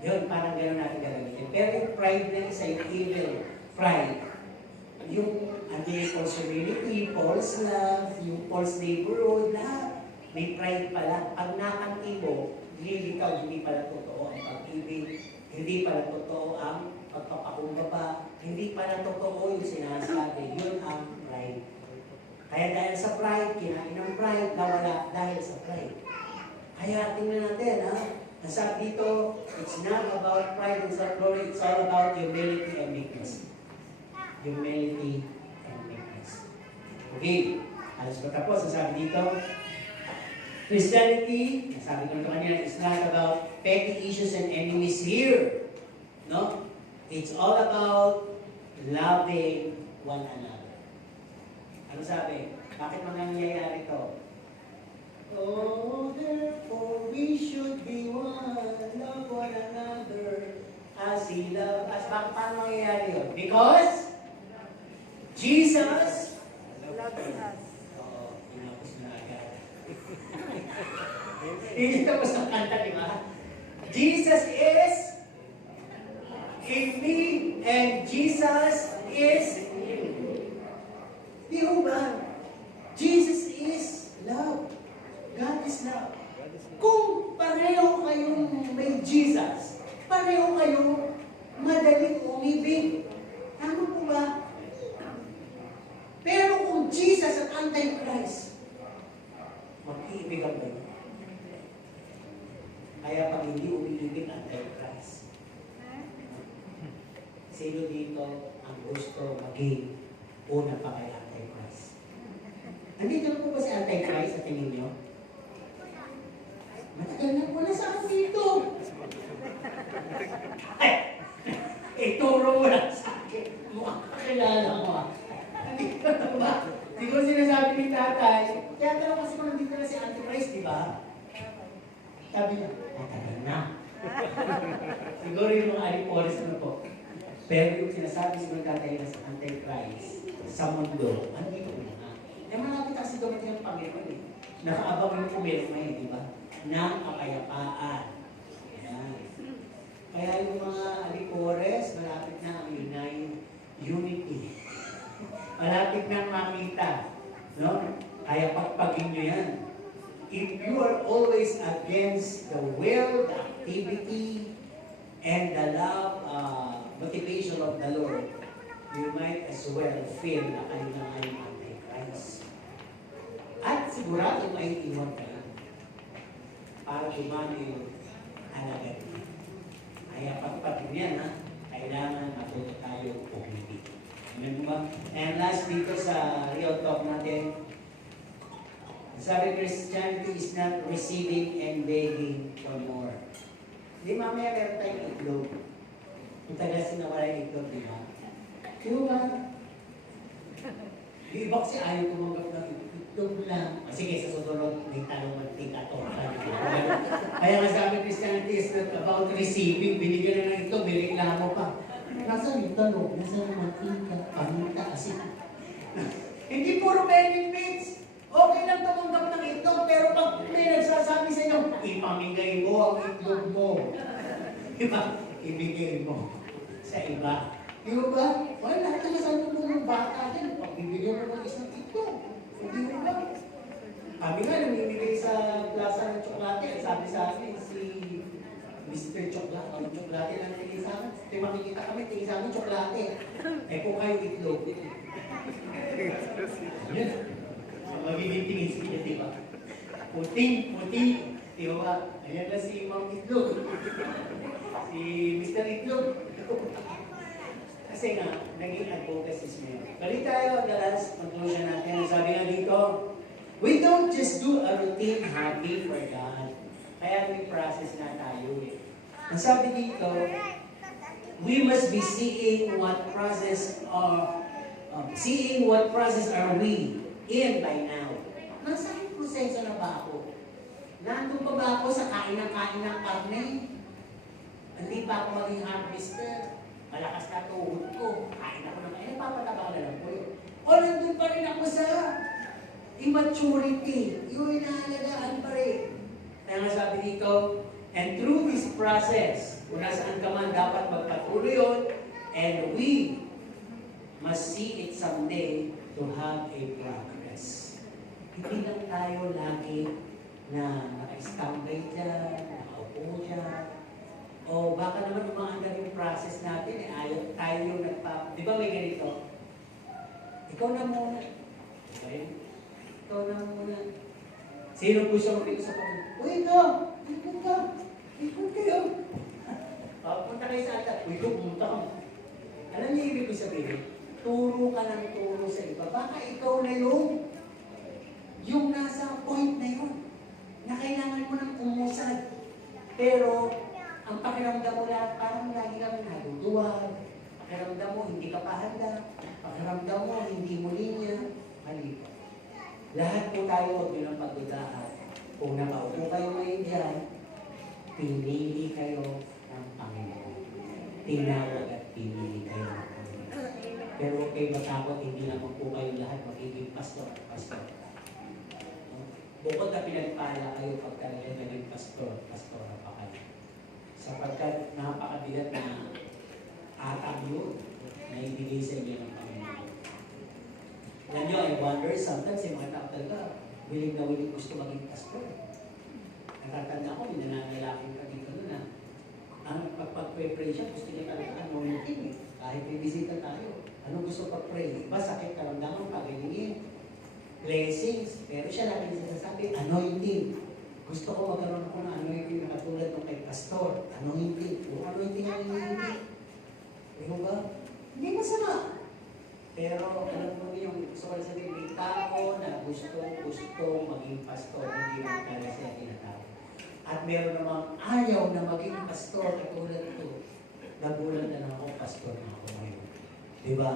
Yun, parang gano'n natin gagamitin. Pero yung pride na isa, yung evil pride, yung false humility, false love, yung false neighborhood, lahat. May pride pala. Pag nakanti mo, nililitaw, hindi pala totoo ang pag-ibig, hindi pala totoo ang pagpapakumbaba, hindi pala totoo yung sinasabi. Yun ang pride. Kaya dahil sa pride, kinain ng pride, nawala dahil sa pride. Kaya tingnan natin, ha? Nasabi dito, it's not about pride and self-glory, it's all about humility and meekness. Humility and meekness. Okay, alas ba tapos? Nasabi dito, Christianity, nasabi ko ito kanina, is not about petty issues and enemies here. No? It's all about loving one another. Ano sabi? Bakit mga nangyayari ito? Oh, therefore we should be one, love one another as He loved us. Paano nangyayari yun? Because Jesus Loves us. Oo, inapos na agad. Hindi tapos ang kanta, di ba? Jesus is in me and Jesus is in me. Di ba? Jesus is love. God is love. Kung pareho kayong may Jesus, pareho kayong madaling umibig. Tama po ba? Pero kung Jesus at Antichrist, mag-iibigan kayo. Kaya pag hindi umiibig ang Antichrist, sino dito ang gusto maging una pa kay Antichrist? Nandito na po ba si Antichrist sa tingin niyo? Matagal na po na sa akin dito. Ay! Ituro mo lang sa akin. Mukhang kakilala mo ah. Nandito na ba? Di ko sinasabi ni tatay. Kaya talagang kasi kung nandito na si Antichrist, di ba? Sabi niya, matagal na. Siguro yung mga alipores ano po. Pero yung sinasabi siguro tatay na sa Antichrist, sa mundo, andito na nga. Eh malapit kasi dumating ang Panginoon eh. Nakaabang yung pumirma eh, di ba? Ng kapayapaan. Ayan. Kaya yung mga alipores, malapit na ang unity. Malapit na makita. No? Kaya pagpagin nyo yan. If you are always against the will, the activity, and the love, motivation of the Lord, you might as well feel na kayo na ngayong Antichrist. At sigurado may iwan kayo para dumami yung alagad niya. Kaya pagpagin yan, ha? Kailangan matuto tayo umibig. Amen ba? And last dito sa real talk natin, sabi, Christianity is not receiving and begging for more. Di mamaya meron tayong itlog. Yung taga sinawala yung itlog, di ba? Di ba? Di ba kasi ayaw tumanggap ng itlog lang. Sige, sa susunod, may talong mantika to. Kaya nga sabi, Christianity is not about receiving. Binigyan na ng itlog, biniklamo pa. Nasaan yung talong? Nasaan yung mantika? Paminta kasi. Hindi puro benefits. Okay lang tumanggap ng itlog, pero pag may nagsasabi sa inyo, ipamigay mo ang itlog mo. Diba? Ibigay mo sa iba. Di ba? Wala, lahat na sabi mo ng bata din, pagbibigyan mo ng isang itlog. Di ba? Kami nga, namimigay sa plaza ng tsokolate. Sabi sa amin, si Mr. Chocolate, ang tsokolate lang tingin sa amin. Kaya makikita kami, tingin sa amin tsokolate. Eh kung kayo itlog. Yan. Magiging tingin sila, di ba? Puting, Di ba? Ayan na si Ma'am Itlog. Si Mr. Itlog. Kasi nga, naging advocacies niya. Balik tayo, the last conclusion natin. Sabi nga dito, we don't just do a routine hobby for God. Kaya may process na tayo eh. Ang sabi dito, we must be seeing what process are we in by now. Nasaan proseso na ba ako? Nandun pa ba ako sa kain ng karne? Hindi pa ako maging harvester. Malakas na tuhod ko. Kain ako ng kain. Papataba na lang po yun. O nandun pa rin ako sa immaturity. Yung inaalagaan pa rin. Kaya nga sabi dito, and through this process, kung nasaan ka man, dapat magpatuloy yun, and we must see it someday to have a progress. Hindi lang tayo lagi na naka-standby dyan, nakaupo dyan, o baka naman umaandar yung process natin, ayaw tayo yung di ba may ganito? Ikaw na muna. Okay? Ikaw na muna. Sino gusto mo dito sa pag- Uy, ikaw! Ikot ka! Ikot kayo! Punta kayo sa atat. Uy, ikaw, pumunta ka. Alam niyo ibig ko sabihin? Turo ka ng turo sa iba. Baka ikaw na yung nasa point na yun, na kailangan mo ng umusad. Pero, ang pakiramdam mo na parang lagi kang naduduwag. Pakiramdam mo, hindi ka pa handa. Pakiramdam mo, hindi mo linya. Mali po. Lahat po tayo huwag nyo ng pagdudahan. Kung nakaupo kayo ngayon dyan, pinili kayo ng Panginoon. Tinawag at pinili kayo ng Panginoon. Pero okay, matakot, hindi naman po kayo lahat magiging pastor. Bukod na pinagpala kayo pag talaga naging pastor pa kayo. Sapagkat napakabigat na atang yun na ibigay sa inyo ng Panginoon. Alam nyo, I wonder, sometimes yung mga tao talaga, willing na willing gusto maging pastor. Natatanda ko, nananalangin ka dito na ang pag-pray siya, gusto niya talaga anointing eh. Kahit may bisita tayo, ano gusto pag-pray? Iba, sakit karamdaman, pagalingin, blessings. Pero siya lagi nasasabi, anointing. Gusto ko magkaroon ako ng anointing na katulad ng kay pastor. Anointing. Yung anointing ang anointing. Ano ba? Hindi masama. Pero alam mo yung gusto ko sabihin, may tao na gusto maging pastor, hindi mo kaya siya tinatawag. At meron namang ayaw na maging pastor katulad ito. Nagulat na lang ako, pastor na ako ngayon. Diba?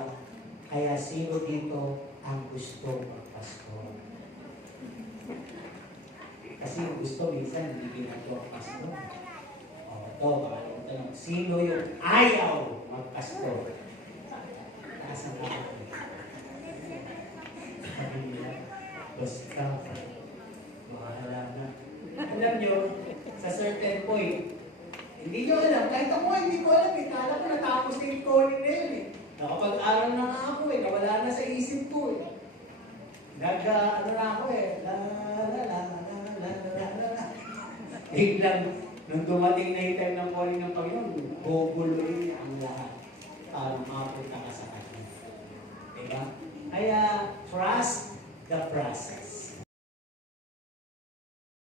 Kaya sino dito ang gusto mag-pastor? Kasi yung gusto minsan hindi ginagawa pastor. O ito, makalimutan lang. Sino yung ayaw mag-pastor? Taas ang ako. Sabi nila, basta, bahala na. Alam nyo, sa certain point, hindi nyo alam, kahit ako hindi ko alam, kala ko natapos na yung calling na yun eh. Nakapag-aral na nga ako eh, nawala na sa isip ko eh. Ano na ako eh, la. Biglang, nung dumating na yung time ng calling ng Panginoon, guguloy niya ang lahat para makapunta ka sa kanya. Diba? Kaya, trust the process.